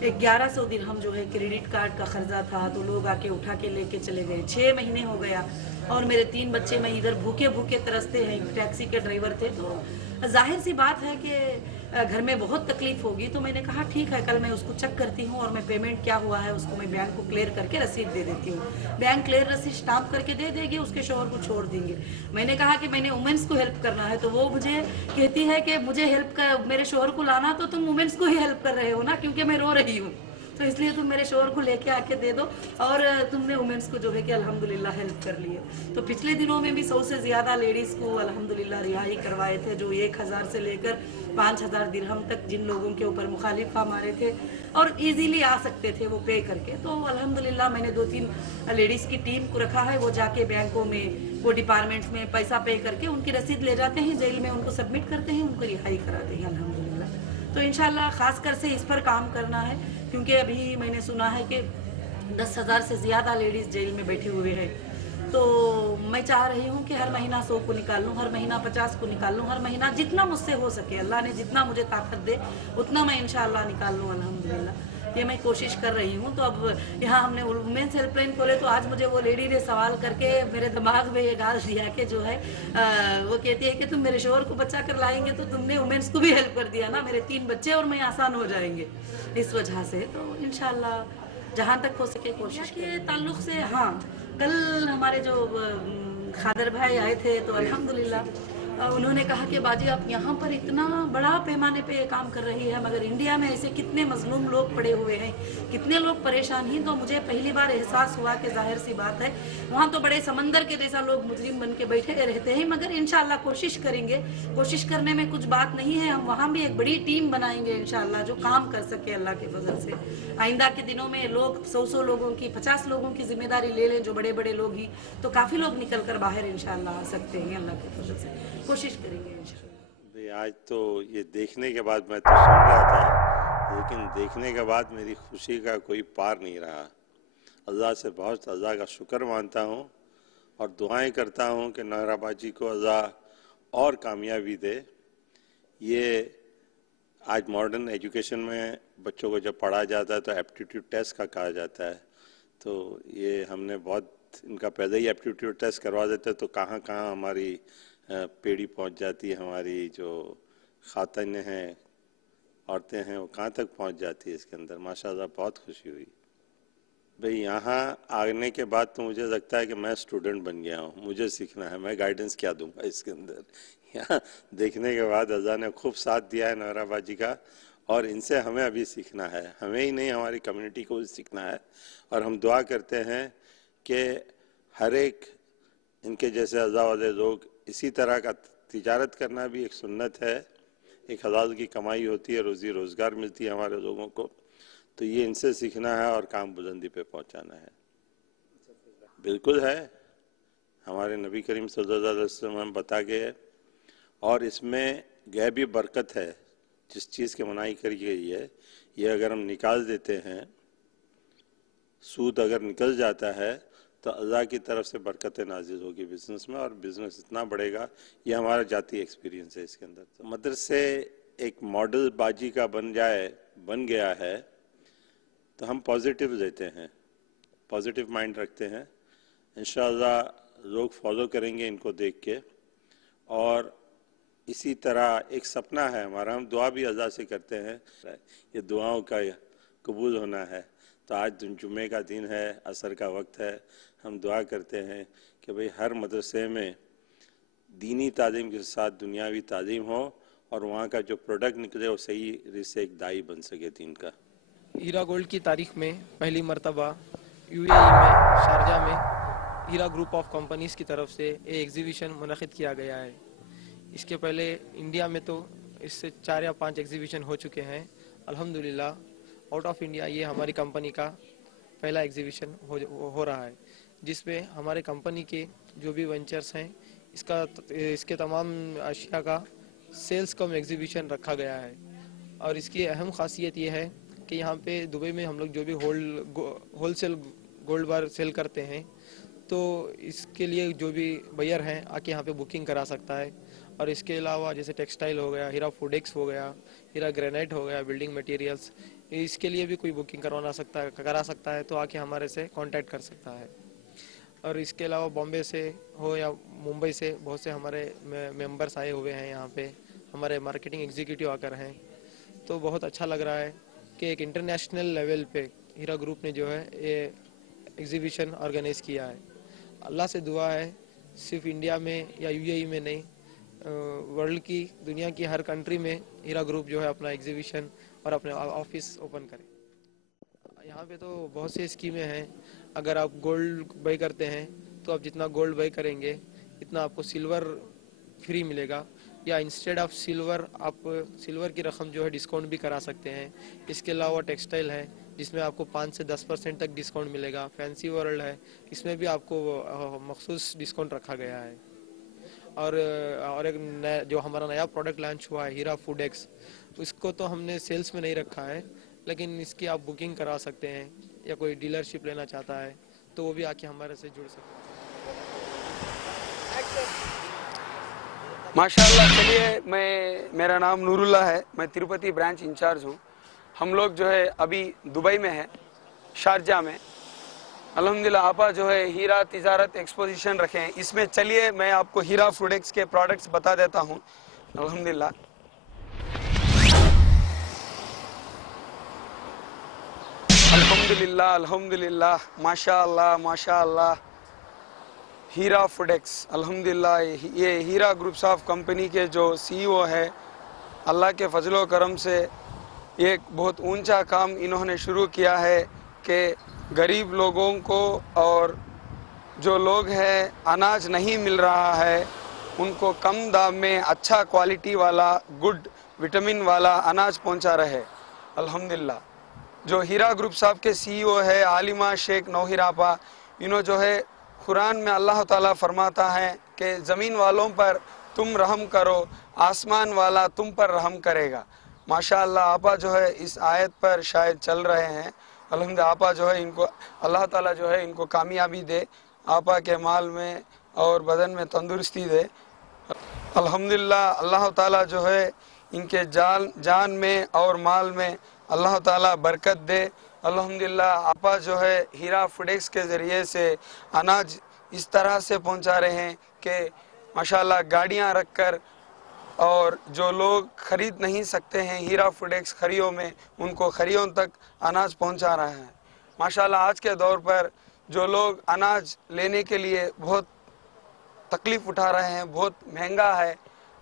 1100 दिरहम जो है क्रेडिट कार्ड का खर्चा था, तो लोग आके उठा के लेके चले गए। 6 महीने हो गया और मेरे 3 बच्चे मैं इधर भूखे भूखे तरसते हैं। टैक्सी के ड्राइवर थे, तो जाहिर सी बात है कि घर में बहुत तकलीफ होगी। तो मैंने कहा ठीक है, कल मैं उसको चेक करती हूँ और मैं पेमेंट क्या हुआ है उसको मैं बैंक को क्लियर करके रसीद दे देती हूँ। बैंक क्लियर रसीद स्टाम्प करके दे देगी, उसके शोहर को छोड़ देंगे। मैंने कहा कि मैंने वुमेन्स को हेल्प करना है, तो वो मुझे कहती है कि मुझे हेल्प कर, मेरे शोहर को लाना तो तुम वुमेन्स को ही हेल्प कर रहे हो ना, क्योंकि मैं रो रही हूँ, तो इसलिए तुम मेरे शोहर को लेके आके दे दो। और तुमने वुमेन्स को जो है कि अल्हम्दुलिल्लाह हेल्प कर लिए। तो पिछले दिनों में भी 100 से ज़्यादा लेडीज़ को अल्हम्दुलिल्लाह रिहाई करवाए थे, जो 1000 से लेकर 5000 दिरहम तक जिन लोगों के ऊपर मुखालिफ हमारे थे और इजीली आ सकते थे वो पे करके। तो अल्हम्दुलिल्लाह मैंने 2-3 लेडीज़ की टीम को रखा है, वो जाके बैंकों में, वो डिपार्टमेंट्स में पैसा पे करके उनकी रसीद ले जाते हैं, जेल में उनको सबमिट करते हैं, उनको रिहाई कराते हैं अल्हम्दुलिल्लाह। तो इंशाल्लाह ख़ास कर से इस पर काम करना है, क्योंकि अभी मैंने सुना है कि 10,000 से ज़्यादा लेडीज़ जेल में बैठे हुए हैं। तो मैं चाह रही हूँ कि हर महीना 100 को निकाल लूँ, हर महीना 50 को निकाल लूँ, हर महीना जितना मुझसे हो सके, अल्लाह ने जितना मुझे ताकत दे उतना मैं इंशाअल्लाह निकाल लूँ अल्हम्दुलिल्लाह। ये मैं कोशिश कर रही हूँ। तो अब यहाँ हमने वुमेन्स हेल्पलाइन खोले, तो आज मुझे वो लेडी ने सवाल करके मेरे दिमाग में ये डाल दिया कि जो है वो कहती है कि तुम मेरे शोहर को बचा कर लाएंगे तो तुमने वुमेन्स को भी हेल्प कर दिया ना, मेरे 3 बच्चे और मैं आसान हो जाएंगे इस वजह से। तो इंशाअल्लाह जहाँ तक हो सके कोशिश के ताल्लुक़ से। हाँ, कल हमारे जो खादर भाई आए थे तो अल्हम्दुलिल्लाह उन्होंने कहा कि बाजी आप यहाँ पर इतना बड़ा पैमाने पे काम कर रही है, मगर इंडिया में ऐसे कितने मजलूम लोग पड़े हुए हैं, कितने लोग परेशान हैं। तो मुझे पहली बार एहसास हुआ कि जाहिर सी बात है वहाँ तो बड़े समंदर के जैसा लोग मुजरिम बन के बैठे रहते हैं, मगर इंशाल्लाह कोशिश करेंगे, कोशिश करने में कुछ बात नहीं है। हम वहाँ भी एक बड़ी टीम बनाएंगे इंशाल्लाह जो काम कर सके अल्लाह के फजल से। आइंदा के दिनों में लोग 100 लोगों की, 50 लोगों की जिम्मेदारी ले लें जो बड़े बड़े लोग ही, तो काफ़ी लोग निकल कर बाहर इंशाल्लाह आ सकते हैं अल्लाह के फजल से। कोशिश करेंगे इंशाल्लाह। भाई आज तो ये देखने के बाद, मैं तो सुन रहा था, लेकिन देखने के बाद मेरी खुशी का कोई पार नहीं रहा। अल्लाह से बहुत अल्लाह का शुक्र मानता हूँ और दुआएं करता हूँ कि नहरा बाजी को अल्लाह और कामयाबी दे। ये आज मॉडर्न एजुकेशन में बच्चों को जब पढ़ा जाता है तो एप्टीट्यूड टेस्ट का कहा जाता है, तो ये हमने बहुत इनका पहले ही एप्टीट्यूड टेस्ट करवा देते तो कहाँ कहाँ हमारी पीढ़ी पहुंच जाती है, हमारी जो खातन हैं, औरतें हैं, वो कहाँ तक पहुंच जाती है इसके अंदर। माशाल्लाह बहुत खुशी हुई। भाई यहाँ आने के बाद तो मुझे लगता है कि मैं स्टूडेंट बन गया हूँ, मुझे सीखना है, मैं गाइडेंस क्या दूंगा इसके अंदर। यहाँ देखने के बाद अल्लाह ने खूब साथ दिया है नहरा बाजी का, और इनसे हमें अभी सीखना है, हमें ही नहीं हमारी कम्युनिटी को भी सीखना है। और हम दुआ करते हैं कि हर एक इनके जैसे अल्लाह वाले लोग, इसी तरह का तिजारत करना भी एक सुन्नत है, एक हलाल की कमाई होती है, रोज़ी रोज़गार मिलती है हमारे लोगों को, तो ये इनसे सीखना है और काम बुलंदी पे पहुंचाना है। बिल्कुल है, हमारे नबी करीम सल्लल्लाहु अलैहि वसल्लम बता गए, और इसमें गैबी बरकत है। जिस चीज़ की मनाही करी गई है, ये अगर हम निकाल देते हैं, सूद अगर निकल जाता है तो अल्लाह की तरफ से बरकत नाजिल होगी बिज़नेस में, और बिज़नेस इतना बढ़ेगा। ये हमारा जाती एक्सपीरियंस है इसके अंदर। तो मदरसे एक मॉडल बाजी का बन गया है, तो हम पॉजिटिव लेते हैं, पॉजिटिव माइंड रखते हैं। इंशाअल्लाह लोग फॉलो करेंगे इनको देख के, और इसी तरह एक सपना है हमारा, हम दुआ भी अल्लाह से करते हैं, ये दुआओं का कबूल होना है। तो आज जुम्मे का दिन है, असर का वक्त है, हम दुआ करते हैं कि भाई हर मदरसे में दीनी तालीम के साथ दुनियावी तालीम हो, और वहाँ का जो प्रोडक्ट निकले वो सही से एक दाई बन सके दीन का। हीरा गोल्ड की तारीख में पहली मरतबा यूएई में शारजा में हीरा ग्रुप ऑफ कंपनीज़ की तरफ से एक एग्जीबिशन मुनक़िद किया गया है। इसके पहले इंडिया में तो इससे 4 या 5 एग्जीबिशन हो चुके हैं। अल्हम्दुलिल्लाह आउट ऑफ इंडिया ये हमारी कंपनी का पहला एग्जीबिशन हो रहा है, जिसमें हमारे कंपनी के जो भी वेंचर्स हैं इसके तमाम अशिया का सेल्स कम एग्जीबिशन रखा गया है। और इसकी अहम खासियत ये है कि यहाँ पे दुबई में हम लोग जो भी होलसेल गोल्ड बार सेल करते हैं, तो इसके लिए जो भी बायर हैं आके यहाँ पे बुकिंग करा सकता है। और इसके अलावा जैसे टेक्सटाइल हो गया, हीरा फूडेक्स हो गया, हीरा ग्रेनाइट हो गया, बिल्डिंग मटेरियल्स, इसके लिए भी कोई बुकिंग करा सकता है तो आके हमारे से कांटेक्ट कर सकता है। और इसके अलावा बॉम्बे से हो या मुंबई से बहुत से हमारे मेंबर्स आए हुए हैं यहाँ पे, हमारे मार्केटिंग एग्जीक्यूटिव आकर हैं। तो बहुत अच्छा लग रहा है कि एक इंटरनेशनल लेवल पे हीरा ग्रुप ने जो है ये एग्जीबिशन ऑर्गेनाइज़ किया है। अल्लाह से दुआ है सिर्फ इंडिया में या यूएई में नहीं, वर्ल्ड की दुनिया की हर कंट्री में हीरा ग्रुप जो है अपना एग्जीबिशन और अपने ऑफिस ओपन करे। यहाँ पे तो बहुत सी स्कीमें हैं। अगर आप गोल्ड बाई करते हैं तो आप जितना गोल्ड बाई करेंगे इतना आपको सिल्वर फ्री मिलेगा, या इंस्टेड ऑफ सिल्वर आप सिल्वर की रकम जो है डिस्काउंट भी करा सकते हैं। इसके अलावा टेक्सटाइल है जिसमें आपको 5 से 10% तक डिस्काउंट मिलेगा। फैंसी वर्ल्ड है, इसमें भी आपको मखसूस डिस्काउंट रखा गया है। और एक जो हमारा नया प्रोडक्ट लॉन्च हुआ है हीरा फूडेक्स, इसको तो हमने सेल्स में नहीं रखा है, लेकिन इसकी आप बुकिंग करा सकते हैं, या कोई डीलरशिप लेना चाहता है तो वो भी आके हमारे से जुड़ सकते हैं। माशाल्लाह। चलिए, मेरा नाम नूरुल्लाह है, मैं तिरुपति ब्रांच इंचार्ज हूँ। हम लोग जो है अभी दुबई में है, शारजा में। अल्हम्दुलिल्लाह आपा जो है हीरा तिजारत एक्सपोजिशन रखे हैं, इसमें चलिए मैं आपको हीरा फूडेक्स के प्रोडक्ट्स बता देता हूँ। अल्हम्दुलिल्लाह अल्हम्दुलिल्लाह अल्हम्दुलिल्लाह माशाअल्लाह माशाअल्लाह। हीरा फूडेक्स, अल्हम्दुलिल्लाह ये हीरा ग्रुप्स ऑफ कंपनी के जो CEO है, अल्लाह के फजलो करम से एक बहुत ऊंचा काम इन्होंने शुरू किया है कि गरीब लोगों को और जो लोग हैं अनाज नहीं मिल रहा है उनको कम दाम में अच्छा क्वालिटी वाला गुड विटामिन वाला अनाज पहुंचा रहे। अल्हम्दुलिल्लाह जो हीरा ग्रुप साहब के CEO है आलिमा शेख नौहिरापा, इन्हों जो है कुरान में अल्लाह ताला फरमाता है कि ज़मीन वालों पर तुम रहम करो, आसमान वाला तुम पर रहम करेगा। माशाअल्लाह आपा जो है इस आयत पर शायद चल रहे हैं। अल्हम्दुलिल्लाह आपा जो है इनको अल्लाह ताला जो है इनको कामयाबी दे, आपा के माल में और बदन में तंदुरुस्ती दे। अल्हम्दुलिल्लाह अल्लाह ताला जो है इनके जान में और माल में अल्लाह ताला बरकत दे। अल्हम्दुलिल्लाह आपा जो है हीरा फूडेक्स के ज़रिए से अनाज इस तरह से पहुंचा रहे हैं कि माशाअल्लाह गाड़ियां रखकर और जो लोग ख़रीद नहीं सकते हैं हीरा फूडेक्स खरियों में, उनको खरियों तक अनाज पहुंचा रहा है। माशाअल्लाह आज के दौर पर जो लोग अनाज लेने के लिए बहुत तकलीफ़ उठा रहे हैं, बहुत महंगा है,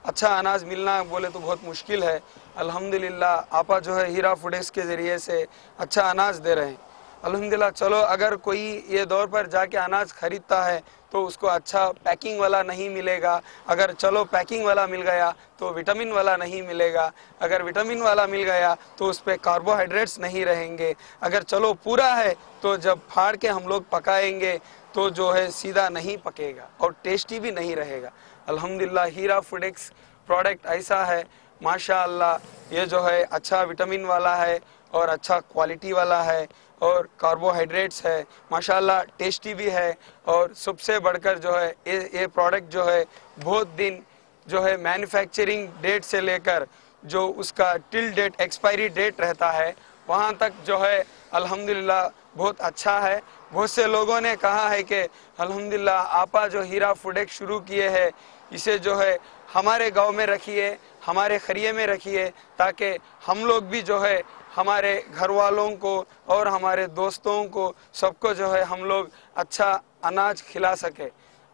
अच्छा अनाज मिलना बोले तो बहुत मुश्किल है। अल्हम्दुलिल्लाह आपा जो है हीरा फूडेक्स के ज़रिए से अच्छा अनाज दे रहे हैं। अल्हम्दुलिल्लाह चलो अगर कोई ये दौर पर जाके अनाज ख़रीदता है तो उसको अच्छा पैकिंग वाला नहीं मिलेगा, अगर चलो पैकिंग वाला मिल गया तो विटामिन वाला नहीं मिलेगा, अगर विटामिन वाला मिल गया तो उस पर कार्बोहाइड्रेट्स नहीं रहेंगे, अगर चलो पूरा है तो जब फाड़ के हम लोग पकाएंगे तो जो है सीधा नहीं पकेगा और टेस्टी भी नहीं रहेगा। अल्हम्दुलिल्लाह हीरा फूडेक्स प्रोडक्ट ऐसा है माशाअल्लाह ये जो है अच्छा विटामिन वाला है और अच्छा क्वालिटी वाला है और कार्बोहाइड्रेट्स है, माशाअल्लाह टेस्टी भी है और सबसे बढ़कर जो है ये प्रोडक्ट जो है बहुत दिन जो है मैन्युफैक्चरिंग डेट से लेकर जो उसका टिल डेट एक्सपायरी डेट रहता है वहाँ तक जो है अल्हम्दुलिल्लाह बहुत अच्छा है। बहुत से लोगों ने कहा है कि अल्हम्दुलिल्लाह आपा जो हीरा फूडेक्स शुरू किए हैं इसे जो है हमारे गांव में रखिए, हमारे खरिये में रखिए ताकि हम लोग भी जो है हमारे घर वालों को और हमारे दोस्तों को सबको जो है हम लोग अच्छा अनाज खिला सके।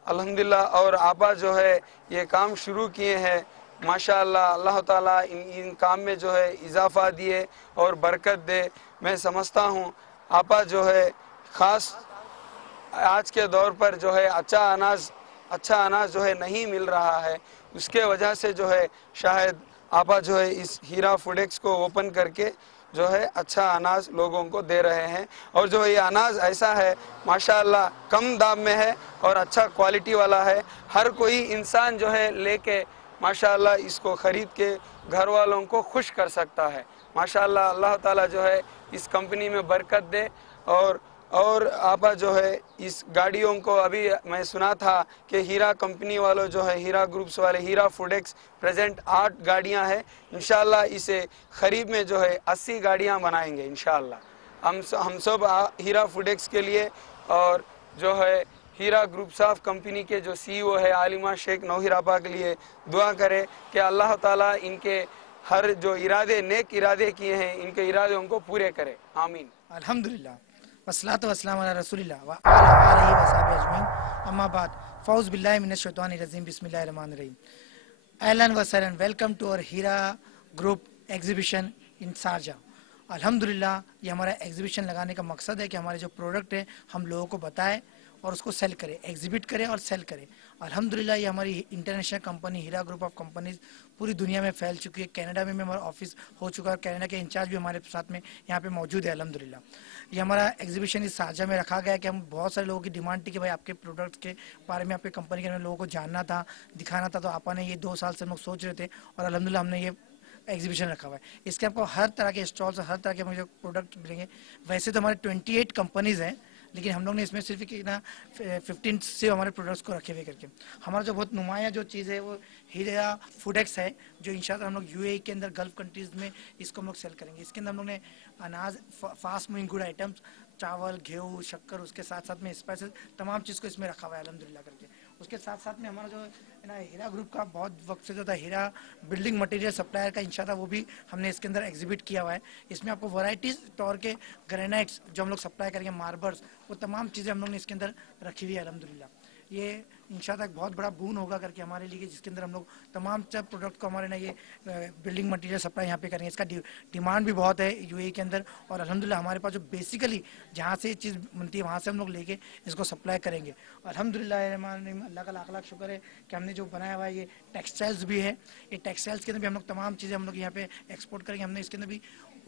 अल्हम्दुलिल्लाह और आपा जो है ये काम शुरू किए हैं माशाअल्लाह अल्लाह ताला इन काम में जो है इजाफा दिए और बरकत दे। मैं समझता हूँ आपा जो है ख़ास आज के दौर पर जो है अच्छा अनाज जो है नहीं मिल रहा है, उसके वजह से जो है शायद आपा जो है इस हीरा फूडेक्स को ओपन करके जो है अच्छा अनाज लोगों को दे रहे हैं और जो ये अनाज ऐसा है माशाअल्लाह कम दाम में है और अच्छा क्वालिटी वाला है। हर कोई इंसान जो है लेके माशाअल्लाह इसको ख़रीद के घर वालों को खुश कर सकता है। माशाअल्लाह अल्लाह ताला जो है इस कंपनी में बरकत दे और आपा जो है इस गाड़ियों को अभी मैं सुना था कि हीरा कंपनी वालों जो है हीरा ग्रुप्स वाले हीरा फूडेक्स प्रेजेंट 8 गाड़ियां हैं, इंशाअल्लाह इसे खरीब में जो है 80 गाड़ियां बनाएंगे इंशाअल्लाह। हम सब हीरा फूडेक्स के लिए और जो है हीरा ग्रुप्स ऑफ कंपनी के जो CEO है आलिमा शेख नौहिरापा के लिए दुआ करें कि अल्लाह ताला इनके हर जो इरादे नेक इरादे किए हैं इनके इरादों को पूरे करे, आमीन। अल्हम्दुलिल्लाह वस्सलातु वस्सलामु अला रसूलिल्लाह व अला आलिहि व सहाबिहि अजमईन, अम्मा बाद, फ़ौज़ बिल्लाहि मिनश शैतानिर रजीम, बिस्मिल्लाहिर रहमानिर रहीम। अहलन व सहलन, welcome to our Heera group exhibition in Sharjah. अल्हम्दुलिल्लाह ये हमारा एग्जीबिशन लगाने का मकसद है कि हमारे जो प्रोडक्ट है हम लोगों को बताएं और उसको सेल करें, एग्जिबिट करें और सेल करें। अल्हम्दुलिल्लाह ये हमारी international company Heera group of companies पूरी दुनिया में फैल चुकी है। कनाडा में हमारा ऑफिस हो चुका है, कनाडा के इंचार्ज भी हमारे साथ में यहाँ पे मौजूद है। अल्हम्दुलिल्लाह ये हमारा एग्जीबिशन इस शारजा में रखा गया है कि हम बहुत सारे लोगों की डिमांड थी कि भाई आपके प्रोडक्ट्स के बारे में आपके कंपनी के बारे में लोगों को जानना था, दिखाना था, तो आपा ने ये 2 साल से हम लोग सोच रहे थे और अल्हम्दुलिल्लाह हमने ये एग्जीबिशन रखा हुआ है। इसके आपको हर तरह के स्टॉल से हर तरह के मुझे प्रोडक्ट मिलेंगे। वैसे तो हमारे 28 कंपनीज हैं लेकिन हम लोग ने इसमें सिर्फ ना 15 से हमारे प्रोडक्ट्स को रखे हुए करके हमारा जो बहुत नुमाया जो चीज़ है वो हीरा फूडेक्स है, जो इंशाल्लाह हम लोग UAE के अंदर गल्फ कंट्रीज़ में इसको हम लोग सेल करेंगे। इसके अंदर हम लोग ने अनाज, फास्ट मूविंग गुड आइटम्स, चावल, गेहूँ, शक्कर, उसके साथ साथ में स्पाइसेस, तमाम चीज़ को इसमें रखा हुआ है अल्हम्दुलिल्लाह करके। उसके साथ साथ में हमारा जो है ना हीरा ग्रुप का बहुत वक्त से जो था हीरा बिल्डिंग मटेरियल सप्लायर का इंशाल्लाह वो भी हमने इसके अंदर एग्जिबिट किया हुआ है। इसमें आपको वैरायटीज तौर के ग्रेनाइट्स जो हम लोग सप्लाई करेंगे, मार्बल्स, वो तमाम चीज़ें हम लोग ने इसके अंदर रखी हुई है अल्हम्दुलिल्लाह। ये इंशाल्लाह एक बहुत बड़ा बून होगा करके हमारे लिए, जिसके अंदर हम लोग तमाम सब प्रोडक्ट को हमारे ना ये बिल्डिंग मटेरियल सप्लाई यहाँ पे करेंगे। इसका डिमांड भी बहुत है यूएई के अंदर, और अल्हम्दुलिल्लाह हमारे पास जो बेसिकली जहाँ से ये चीज़ बनती है वहाँ से हम लोग लेके इसको सप्लाई करेंगे। अल्हम्दुलिल्लाह अल्लाह का लाख लाख शुक्र है कि हमने जो बनाया हुआ है ये टेक्सटाइल्स भी है। ये टेक्सटाइल्स के अंदर भी हम लोग तमाम चीज़ें हम लोग यहाँ पे एक्सपोर्ट करेंगे। हमने इसके अंदर भी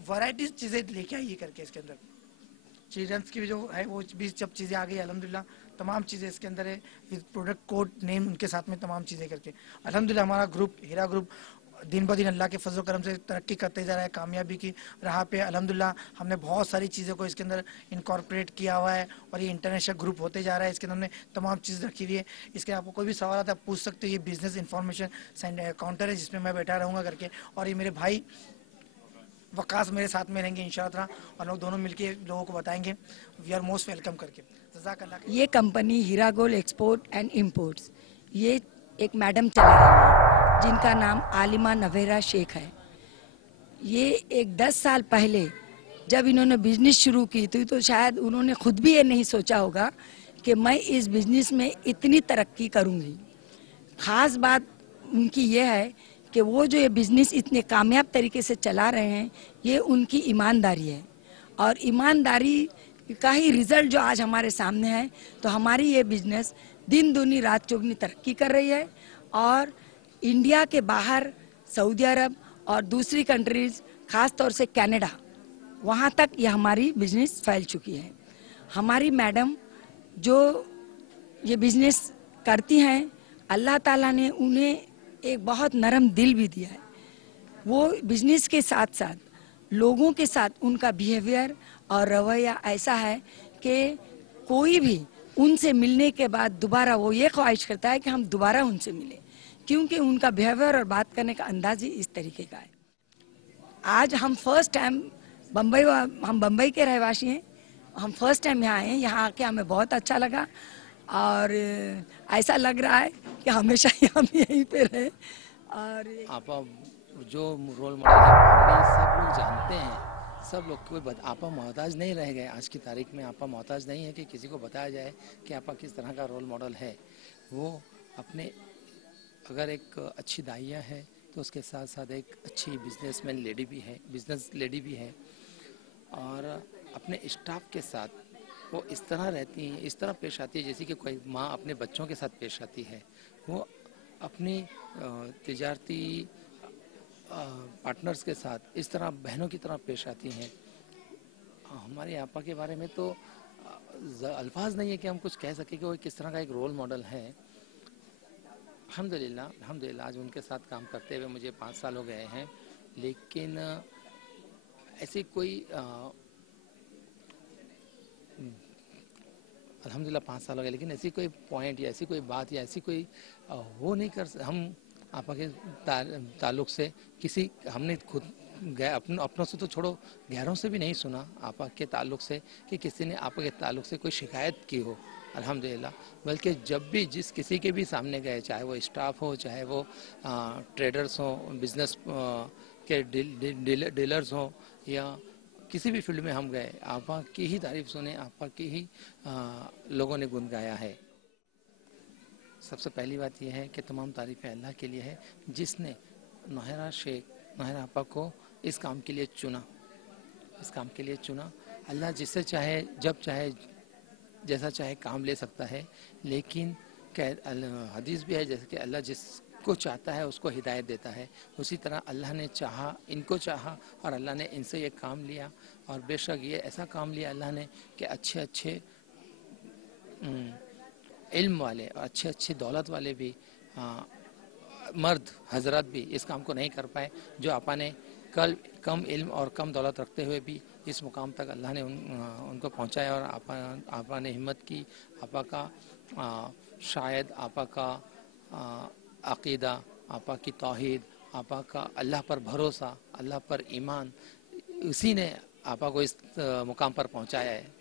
वैराइटीज चीज़ें लेके आई करके, इसके अंदर चिल्ड्रंस की भी जो है वो भी सब चीज़ें आ गई अल्हम्दुलिल्लाह, तमाम चीज़ें इसके अंदर है विद प्रोडक्ट कोड नेम उनके साथ में तमाम चीज़ें करके। अल्हम्दुलिल्लाह हमारा ग्रुप हीरा ग्रुप दिन ब दिन अल्लाह के फजल करम से तरक्की करते जा रहा है, कामयाबी की राह पे। अल्हम्दुलिल्लाह हमने बहुत सारी चीज़ों को इसके अंदर इनकॉर्पोरेट किया हुआ है और ये इंटरनेशनल ग्रुप होते जा रहा है। इसके अंदर हमने तमाम चीज़ रखी हुई है। इसके आपको कोई भी सवाल आता है आप पूछ सकते हो। ये बिजनेस इंफॉर्मेशन काउंटर है जिसमें मैं बैठा रहूँगा करके, और ये मेरे भाई वकास मेरे साथ में रहेंगे इंशाअल्लाह, और लोग दोनों मिलके लोगों को बताएंगे। वी आर मोस्ट वेलकम करके। जज़ाकल्लाह। ये company Heera gold export and imports, ये एक मैडम चला रही है जिनका नाम आलिमा नवेरा शेख है। ये एक 10 साल पहले जब इन्होंने बिजनेस शुरू की तो शायद उन्होंने खुद भी ये नहीं सोचा होगा कि मैं इस बिजनेस में इतनी तरक्की करूँगी। ख़ास बात उनकी ये है कि वो जो ये बिज़नेस इतने कामयाब तरीके से चला रहे हैं ये उनकी ईमानदारी है, और ईमानदारी का ही रिज़ल्ट जो आज हमारे सामने है। तो हमारी ये बिज़नेस दिन दूनी रात चौगुनी तरक्की कर रही है, और इंडिया के बाहर सऊदी अरब और दूसरी कंट्रीज़ ख़ास तौर से कनाडा, वहाँ तक ये हमारी बिज़नेस फैल चुकी है। हमारी मैडम जो ये बिज़नेस करती हैं, अल्लाह ताला ने उन्हें एक बहुत नरम दिल भी दिया है। वो बिजनेस के साथ साथ लोगों के साथ उनका बिहेवियर और रवैया ऐसा है कि कोई भी उनसे मिलने के बाद दोबारा वो ये ख्वाहिश करता है कि हम दोबारा उनसे मिलें, क्योंकि उनका बिहेवियर और बात करने का अंदाज ही इस तरीके का है। आज हम फर्स्ट टाइम हम बम्बई के रहवासी हैं, हम फर्स्ट टाइम यहाँ आए हैं। यहाँ आके हमें बहुत अच्छा लगा, और ऐसा लग रहा है कि हमेशा ही हम यहीं पे रहे। और आपा जो रोल मॉडल है ऑलरेडी सब लोग जानते हैं, सब लोग कोई आपा मोहताज नहीं रह गए। आज की तारीख में आपा मोहताज नहीं है कि किसी को बताया जाए कि आपा किस तरह का रोल मॉडल है। वो अपने अगर एक अच्छी दाइया है तो उसके साथ साथ एक अच्छी बिजनेसमैन लेडी भी है, बिजनेस लेडी भी है, और अपने स्टाफ के साथ वो इस तरह रहती हैं, इस तरह पेश आती है जैसे कि कोई माँ अपने बच्चों के साथ पेश आती है। वो अपनी तिजारती पार्टनर्स के साथ इस तरह बहनों की तरह पेश आती हैं। हमारे आपा के बारे में तो अल्फाज नहीं है कि हम कुछ कह सकें कि वो किस तरह का एक रोल मॉडल है। अल्हम्दुलिल्लाह आज उनके साथ काम करते हुए मुझे 5 साल हो गए हैं, लेकिन ऐसी कोई अल्हम्दुलिल्लाह 5 साल हो गए, लेकिन ऐसी कोई पॉइंट या ऐसी कोई बात या ऐसी कोई वो नहीं कर हम आपा के ताल्लुक़ से किसी हमने खुद अपनों से तो छोड़ो गैरों से भी नहीं सुना आपा के ताल्लुक़ से कि किसी ने आपा के ताल्लुक़ से कोई शिकायत की हो अल्हम्दुलिल्लाह। बल्कि जब भी जिस किसी के भी सामने गए, चाहे वो स्टाफ हो, चाहे वो ट्रेडर्स हो, बिजनेस के डीलर्स हो, या किसी भी फील्ड में हम गए, आपा की ही तारीफ सुने, आपा की ही लोगों ने गुनगाया है। सबसे पहली बात यह है कि तमाम तारीफ़ें अल्लाह के लिए है जिसने नौहरा आपा को इस काम के लिए चुना। अल्लाह जिससे चाहे जब चाहे जैसा चाहे काम ले सकता है, लेकिन हदीस भी है जैसे कि अल्लाह जिसको चाहता है उसको हिदायत देता है। उसी तरह अल्लाह ने इनको चाहा और अल्लाह ने इनसे ये काम लिया, और बेशक ये ऐसा काम लिया अल्लाह ने कि अच्छे इल्म वाले और अच्छे दौलत वाले भी मर्द हजरत भी इस काम को नहीं कर पाए, जो आपा ने कम इल्म और कम दौलत रखते हुए भी इस मुकाम तक अल्लाह ने उनको पहुंचाया। और आपा ने हिम्मत की, आपा का शायद आपा का अक़ीदा, आपा की तौहीद, आपा का अल्लाह पर भरोसा, अल्लाह पर ईमान, उसी ने आपा को इस मुकाम पर पहुंचाया है।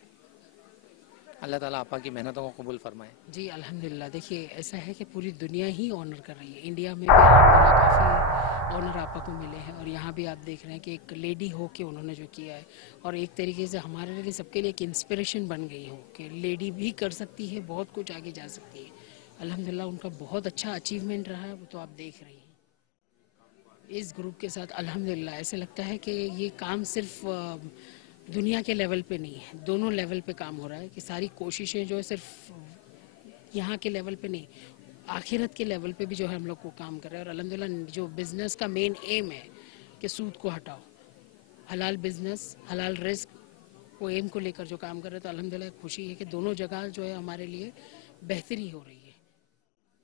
अल्लाह ताला आपा की मेहनतों को कबूल फरमाए। जी अल्हम्दुलिल्लाह। देखिए ऐसा है कि पूरी दुनिया ही ऑनर कर रही है। इंडिया में भी अल्हम्दुलिल्लाह काफ़ी ऑनर आपा को मिले हैं, और यहाँ भी आप देख रहे हैं कि एक लेडी हो के उन्होंने जो किया है, और एक तरीके से हमारे लिए सबके लिए एक इंस्पिरेशन बन गई हो कि लेडी भी कर सकती है, बहुत कुछ आगे जा सकती है। अल्हम्दुलिल्लाह उनका बहुत अच्छा अचीवमेंट रहा है, वो तो आप देख रही हैं। इस ग्रुप के साथ अल्हम्दुलिल्लाह ऐसे लगता है कि ये काम सिर्फ दुनिया के लेवल पे नहीं है, दोनों लेवल पे काम हो रहा है, कि सारी कोशिशें जो है सिर्फ यहाँ के लेवल पे नहीं, आखिरत के लेवल पे भी जो है हम लोग को काम कर रहे हैं। और अल्हम्दुलिल्लाह जो बिज़नेस का मेन एम है कि सूद को हटाओ, हलाल बिज़नेस, हलाल रिस्क, वो एम को लेकर जो काम कर रहे हैं, तो अल्हम्दुलिल्लाह खुशी है कि दोनों जगह जो है हमारे लिए बेहतरी हो रही है।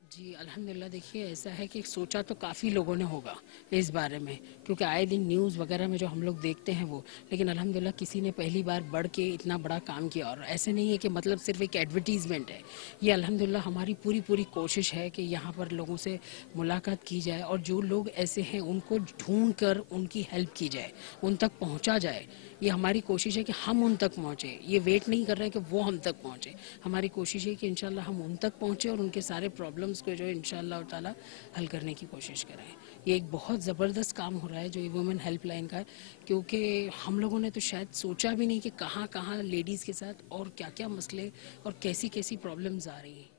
जी अल्हम्दुलिल्लाह देखिए ऐसा है कि सोचा तो काफ़ी लोगों ने होगा इस बारे में, क्योंकि आए दिन न्यूज़ वगैरह में जो हम लोग देखते हैं वो, लेकिन अल्हम्दुलिल्लाह किसी ने पहली बार बढ़ के इतना बड़ा काम किया। और ऐसे नहीं है कि मतलब सिर्फ एक एडवर्टीज़मेंट है, ये अल्हम्दुलिल्लाह हमारी पूरी कोशिश है कि यहाँ पर लोगों से मुलाकात की जाए और जो लोग ऐसे हैं उनको ढूंढ कर उनकी हेल्प की जाए, उन तक पहुँचा जाए। ये हमारी कोशिश है कि हम उन तक पहुँचे, ये वेट नहीं कर रहे हैं कि वो हम तक पहुँचे। हमारी कोशिश है कि इंशाल्लाह हम उन तक पहुँचे और उनके सारे प्रॉब्लम्स को जो है इंशाल्लाह ताला हल करने की कोशिश करें। ये एक बहुत ज़बरदस्त काम हो रहा है जो ये वुमेन हेल्पलाइन का है, क्योंकि हम लोगों ने तो शायद सोचा भी नहीं कि कहाँ कहाँ लेडीज़ के साथ और क्या क्या मसले और कैसी कैसी प्रॉब्लम्स आ रही हैं।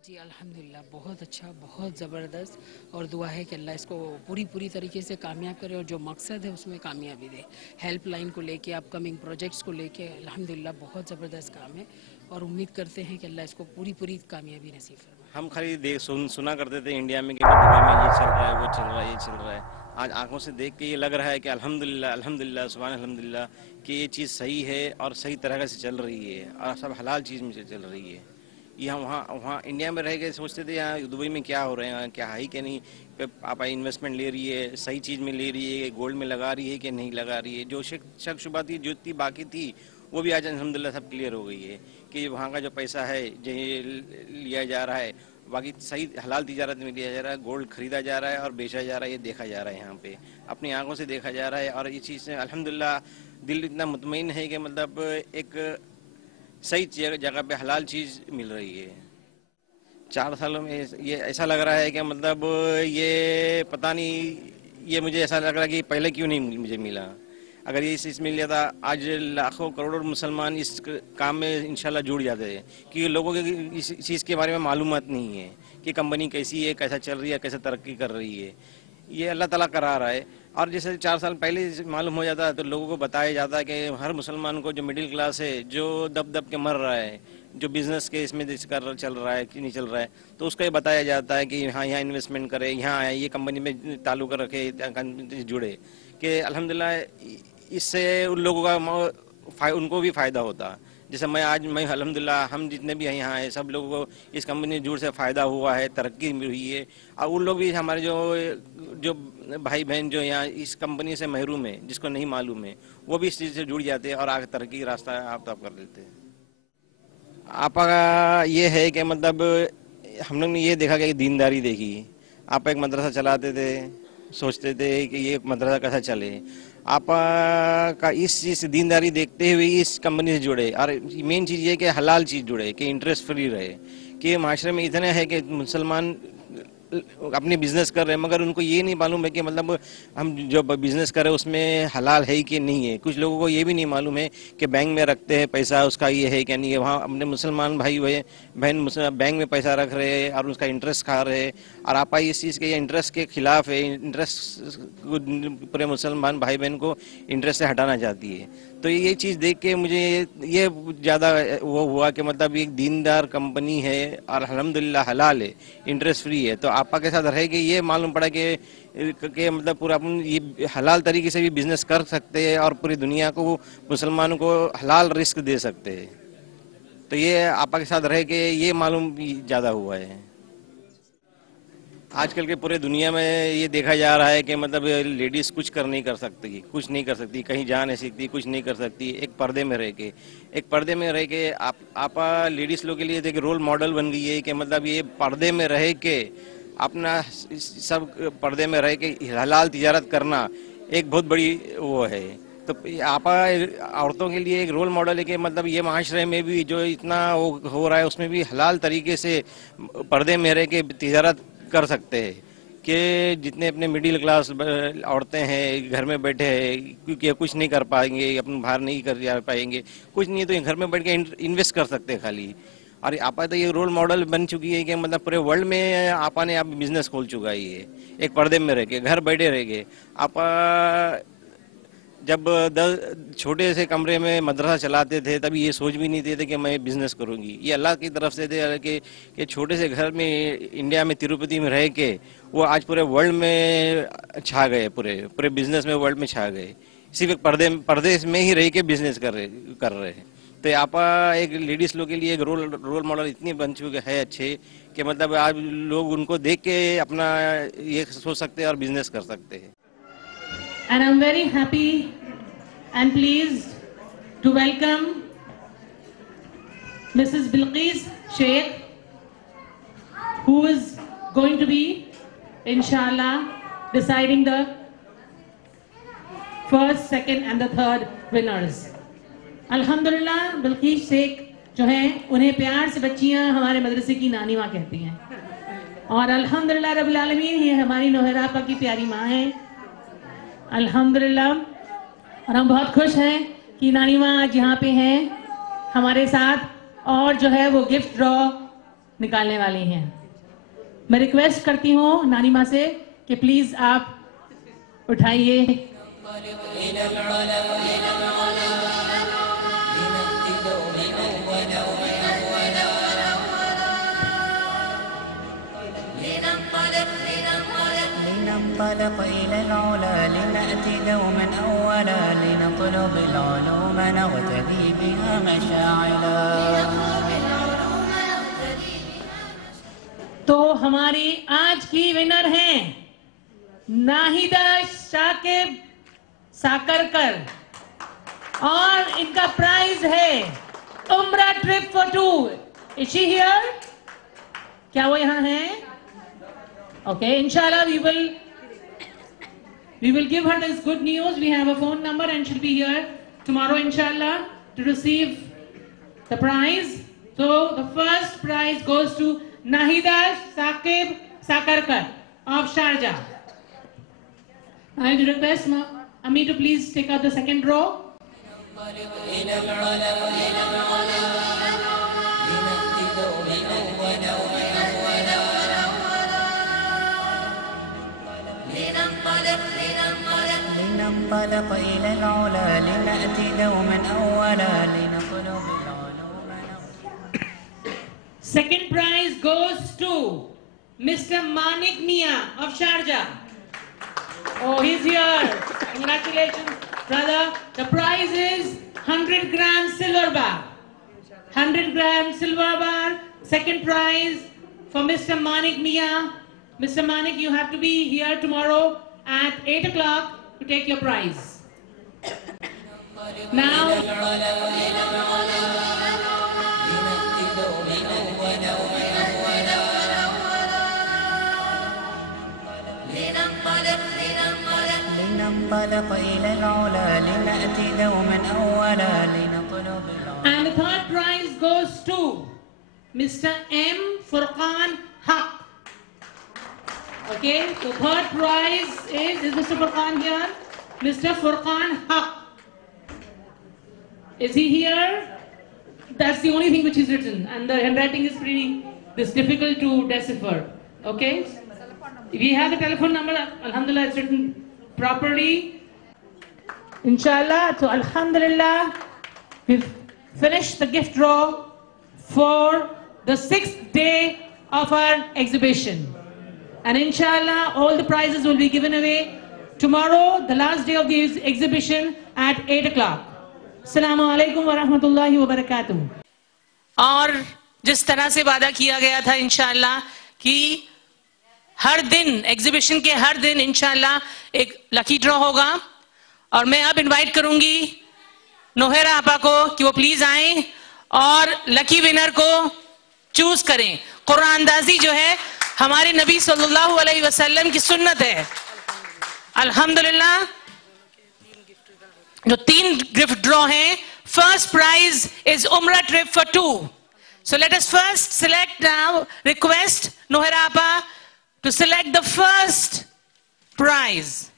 जी अल्हम्दुलिल्लाह बहुत अच्छा, बहुत ज़बरदस्त, और दुआ है कि अल्लाह इसको पूरी तरीके से कामयाब करे और जो मकसद है उसमें कामयाबी दे। हेल्प लाइन को लेके, अपकमिंग प्रोजेक्ट्स को लेके अल्हम्दुलिल्लाह बहुत ज़बरदस्त काम है और उम्मीद करते हैं कि अल्लाह इसको पूरी कामयाबी नसीब फरमाए। हम खाली सुना करते थे इंडिया में कि दुबई में ये चल रहा है, वो चल रहा है, ये चल रहा है। आज आंखों से देख के ये लग रहा है कि अल्हम्दुलिल्लाह सुभान अल्हम्दुलिल्लाह कि ये चीज़ सही है और सही तरह से चल रही है और सब हलाल चीज़ में चल रही है। ये हम वहाँ इंडिया में रह के सोचते थे यहाँ दुबई में क्या हो रहे हैं, क्या है कि नहीं, आप इन्वेस्टमेंट ले रही है, सही चीज़ में ले रही है, गोल्ड में लगा रही है कि नहीं लगा रही है। जो शक शुबा थी, जो थी बाकी थी, वो भी आज अल्हम्दुलिल्लाह सब क्लियर हो गई है कि वहाँ का जो पैसा है जो लिया जा रहा है, बाकी सही हलाल तिजारत में लिया जा रहा है, गोल्ड खरीदा जा रहा है और बेचा जा रहा है, ये देखा जा रहा है, यहाँ पे अपनी आंखों से देखा जा रहा है। और ये चीज़ से अल्हम्दुलिल्लाह दिल इतना मुतमईन है कि मतलब एक सही जगह पे हलाल चीज़ मिल रही है। 4 सालों में ये ऐसा लग रहा है कि मतलब ये पता नहीं, ये मुझे ऐसा लग रहा है कि पहले क्यों नहीं मुझे मिला। अगर ये चीज़ मिल जाता, आज लाखों करोड़ों मुसलमान इस काम में इंशाल्लाह जुड़ जाते हैं, क्योंकि लोगों के इस चीज़ के बारे में मालूमात नहीं है कि कंपनी कैसी है, कैसा चल रही है, कैसे तरक्की कर रही है। ये अल्लाह ताला करा रहा है। और जैसे 4 साल पहले मालूम हो जाता है तो लोगों को बताया जाता है कि हर मुसलमान को, जो मिडिल क्लास है, जो दब के मर रहा है, जो बिज़नेस के इसमें चल रहा है कि नहीं चल रहा है, तो उसको ये बताया जाता है कि हाँ यहाँ इन्वेस्टमेंट करे, यहाँ आए, ये कंपनी में ताल्लुक़ रखे, जुड़े, कि अल्हम्दुलिल्लाह इससे उन लोगों का उनको भी फ़ायदा होता। जैसे मैं अल्हम्दुलिल्लाह हम जितने भी यहाँ हैं सब लोगों को इस कंपनी जुड़ से फ़ायदा हुआ है, तरक्की हुई है। और उन लोग भी हमारे जो भाई बहन जो यहाँ इस कंपनी से महरूम है, जिसको नहीं मालूम है, वो भी इस चीज़ से जुड़ जाते हैं और आगे तरक्की का रास्ता आप कर लेते हैं। आपका ये है कि मतलब हम लोग ने ये देखा कि दीनदारी देखी। आप एक मदरसा चलाते थे, सोचते थे कि ये मदरसा कैसा चले, आप का इस चीज़ से दीनदारी देखते हुए इस कंपनी से जुड़े। और मेन चीज़ ये कि हलाल चीज़ जुड़े, कि इंटरेस्ट फ्री रहे, कि माशरे में इतने है कि मुसलमान अपने बिजनेस कर रहे हैं मगर उनको ये नहीं मालूम है कि मतलब हम जो बिजनेस कर रहे हैं उसमें हलाल है कि नहीं है। कुछ लोगों को ये भी नहीं मालूम है कि बैंक में रखते हैं पैसा, उसका ये है क्या नहीं है। वहाँ अपने मुसलमान भाई बहन बैंक में पैसा रख रहे हैं और उसका इंटरेस्ट खा रहे हैं। और आप इस चीज़ के इंटरेस्ट के खिलाफ है, इंटरेस्ट पूरे मुसलमान भाई बहन को इंटरेस्ट से हटाना चाहती है। तो ये चीज़ देख के मुझे ये ज़्यादा वो हुआ कि मतलब एक दीनदार कंपनी है और अल्हम्दुलिल्लाह हलाल है, इंटरेस्ट फ्री है। तो आपा के साथ रह के ये मालूम पड़ा कि मतलब पूरा अपन ये हलाल तरीके से भी बिजनेस कर सकते हैं और पूरी दुनिया को मुसलमानों को हलाल रिस्क दे सकते हैं। तो ये आपा के साथ रह के ये मालूम ज़्यादा हुआ है। आजकल के पूरे दुनिया में ये देखा जा रहा है कि मतलब लेडीज़ कुछ नहीं कर सकती, कहीं जा नहीं सकती, कुछ नहीं कर सकती। एक पर्दे में रह के आप लेडीज़ लोग के लिए एक रोल मॉडल बन गई है कि मतलब ये पर्दे में रह के अपना सब पर्दे में रह के हलाल तिजारत करना एक बहुत बड़ी वो है। तो आप औरतों के लिए एक रोल मॉडल है कि मतलब ये माशरे में भी जो इतना वो हो रहा है उसमें भी हलाल तरीके से पर्दे में रह के तिजारत कर सकते हैं। कि जितने अपने मिडिल क्लास औरतें हैं घर में बैठे हैं, क्योंकि कुछ नहीं कर पाएंगे, अपने बाहर नहीं कर जा पाएंगे, कुछ नहीं, तो घर में बैठ के इन्वेस्ट कर सकते हैं खाली। اور آپا تو یہ رول ماڈل بن چکی ہے کہ مطلب پورے ورلڈ میں آپا نے اب بزنس کھول چکا ہے. یہ ایک پردے میں رہ کے گھر بیٹھے رہ کے آپا جب چھوٹے سے کمرے میں مدرسہ چلاتے تھے تب یہ سوچ بھی نہیں تھے کہ میں بزنس کروں گی. یہ اللہ کی طرف سے تھے کہ چھوٹے سے گھر میں انڈیا میں تروپتی میں رہ کے وہ آج پورے ورلڈ میں چھا گئے, پورے بزنس میں ورلڈ میں چھا گئے. صرف ایک پردے میں ہی رہ کے بزنس کر رہے ہیں. تو آپا ایک لیڈیز لوگ کے لیے ایک رول ماڈل اتنی بن چکے ہے اچھے کہ مطلب آج لوگ ان کو دیکھ کے اپنا یہ سوچ سکتے ہیں اور بزنس کر سکتے ہیں. And I'm very happy and pleased to welcome Mrs. Bilqis Sheikh, who is going to be, inshallah, deciding the first, second and the third winners. الحمدللہ بلقیس شیخ جو ہیں انہیں پیار سے بچیاں ہمارے مدرسے کی نانی ماں کہتی ہیں, اور الحمدللہ رب العالمین یہ ہماری نوہرا آپا کی پیاری ماں ہیں الحمدللہ. اور ہم بہت خوش ہیں کہ نانی ماں آج یہاں پہ ہیں ہمارے ساتھ, اور جو ہے وہ گفٹ ڈرا نکالنے والی ہیں. میں ریکویسٹ کرتی ہوں نانی ماں سے کہ پلیز آپ اٹھائیے. لننطلق إلى العلا لنأتي دوما أولا لنطلب العلوم نغتدي بها مشاعلا. تو ہماری آج کی ونر ہیں ناہیدہ شاکب ساکرکر, اور ان کا پرائز ہے عمرہ trip for 2. Is she here? کیا وہ یہاں ہیں؟ Okay, inshallah we will give her this good news. We have a phone number and she'll be here tomorrow inshallah to receive the prize. So the first prize goes to Nahida Saqib Sakarkar of Sharjah. I will request Ami to please take out the second row. لننطلق إلى العلا لنأتي دوما أولا لنطلب العلوم. Second prize goes to Mr. Manik Mia of Sharjah. Oh, he's here. Congratulations, brother. The prize is 100 gram silver bar. 100 gram silver bar. Second prize for Mr. Manik Mia. Mr. Manik, you have to be here tomorrow at 8 o'clock to take your prize. Now, لننطلق إلى العلا لنأتي دوما أولا لنطلب العلوم. and the third prize goes to Mr. M. Furqan Haq. Okay, so third prize is Mr. Furqan here? Mr. Furqan Haq. Is he here? That's the only thing which is written, and the handwriting is pretty difficult to decipher. Okay, we have the telephone number. Alhamdulillah, it's written properly. Inshallah, so Alhamdulillah, we've finished the gift draw for the 6th day of our exhibition. And inshallah, all the prizes will be given away tomorrow, the last day of the exhibition at 8 o'clock. Assalamu alaikum wa rahmatullahi wa barakatuh. اور جس طرح سے وعدہ کیا گیا تھا انشاءاللہ کہ ہر دن ایگزیبیشن کے ہر دن انشاءاللہ ایک لکی ڈرا ہوگا, اور میں اب انوائٹ کروں گی نوہرا آپا کو کہ وہ پلیز آئیں اور لکی ونر کو چوز کریں. قرآن اندازی جو ہے ہمارے نبی صلی اللہ علیہ وسلم کی سنت ہے. الحمدللہ جو 3 گفٹ ڈرا ہیں, فرسٹ پرائز از عمرہ trip for 2. So let us first select now, request Nohera Appa to select the first prize.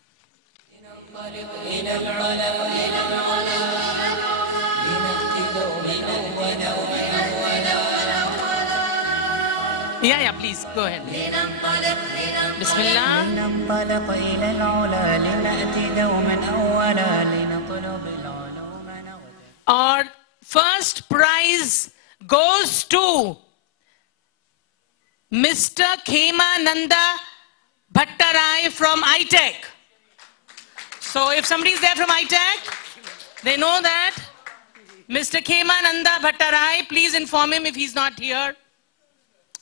Yeah, please go ahead. Bismillah. لننطلق إلى العلا لنأتي دوما أولا لنطلب العلوم نغدا. Our first prize goes to Mr. Khema Nanda Bhattarai from ITEC. So if somebody is there from ITEC, they know that Mr. Khema Nanda Bhattarai, please inform him if he's not here,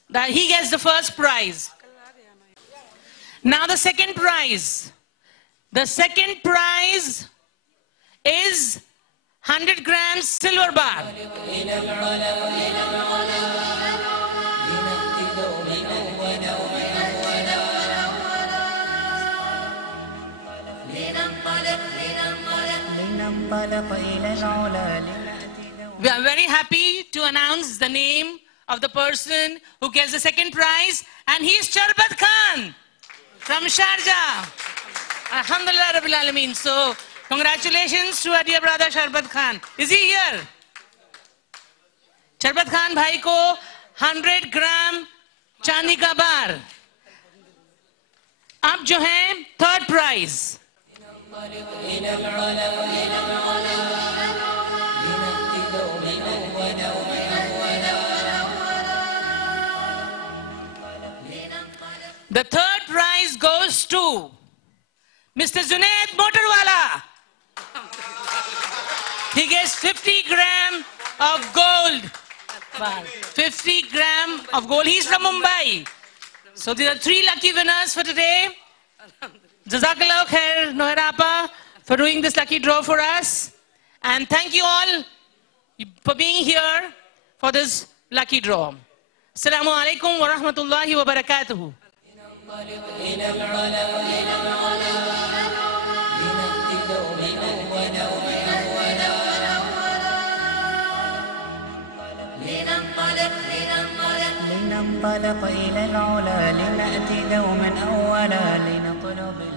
that he gets the first prize. Now the second prize. The second prize is 100 grams silver bar. We are very happy to announce the name of the person who gets the second prize, and he is Sharbat Khan from Sharjah. Alhamdulillah Rabbil Alameen. So, congratulations to our dear brother Sharbat Khan. Is he here? Sharbat Khan bhai ko 100 gram chandi ka bar. Ab jo hai third prize. The third prize goes to Mr. Junaid Motorwala. He gets 50 gram of gold. 50 gram of gold. He's from Mumbai. So there are 3 lucky winners for today. Jazakallah khair, Noherapa, for doing this lucky draw for us. And thank you all for being here for this lucky draw. Assalamu alaikum wa rahmatullahi wa barakatuhu. لننطلق إلى العلا لنأتي دوما أولا لنطلب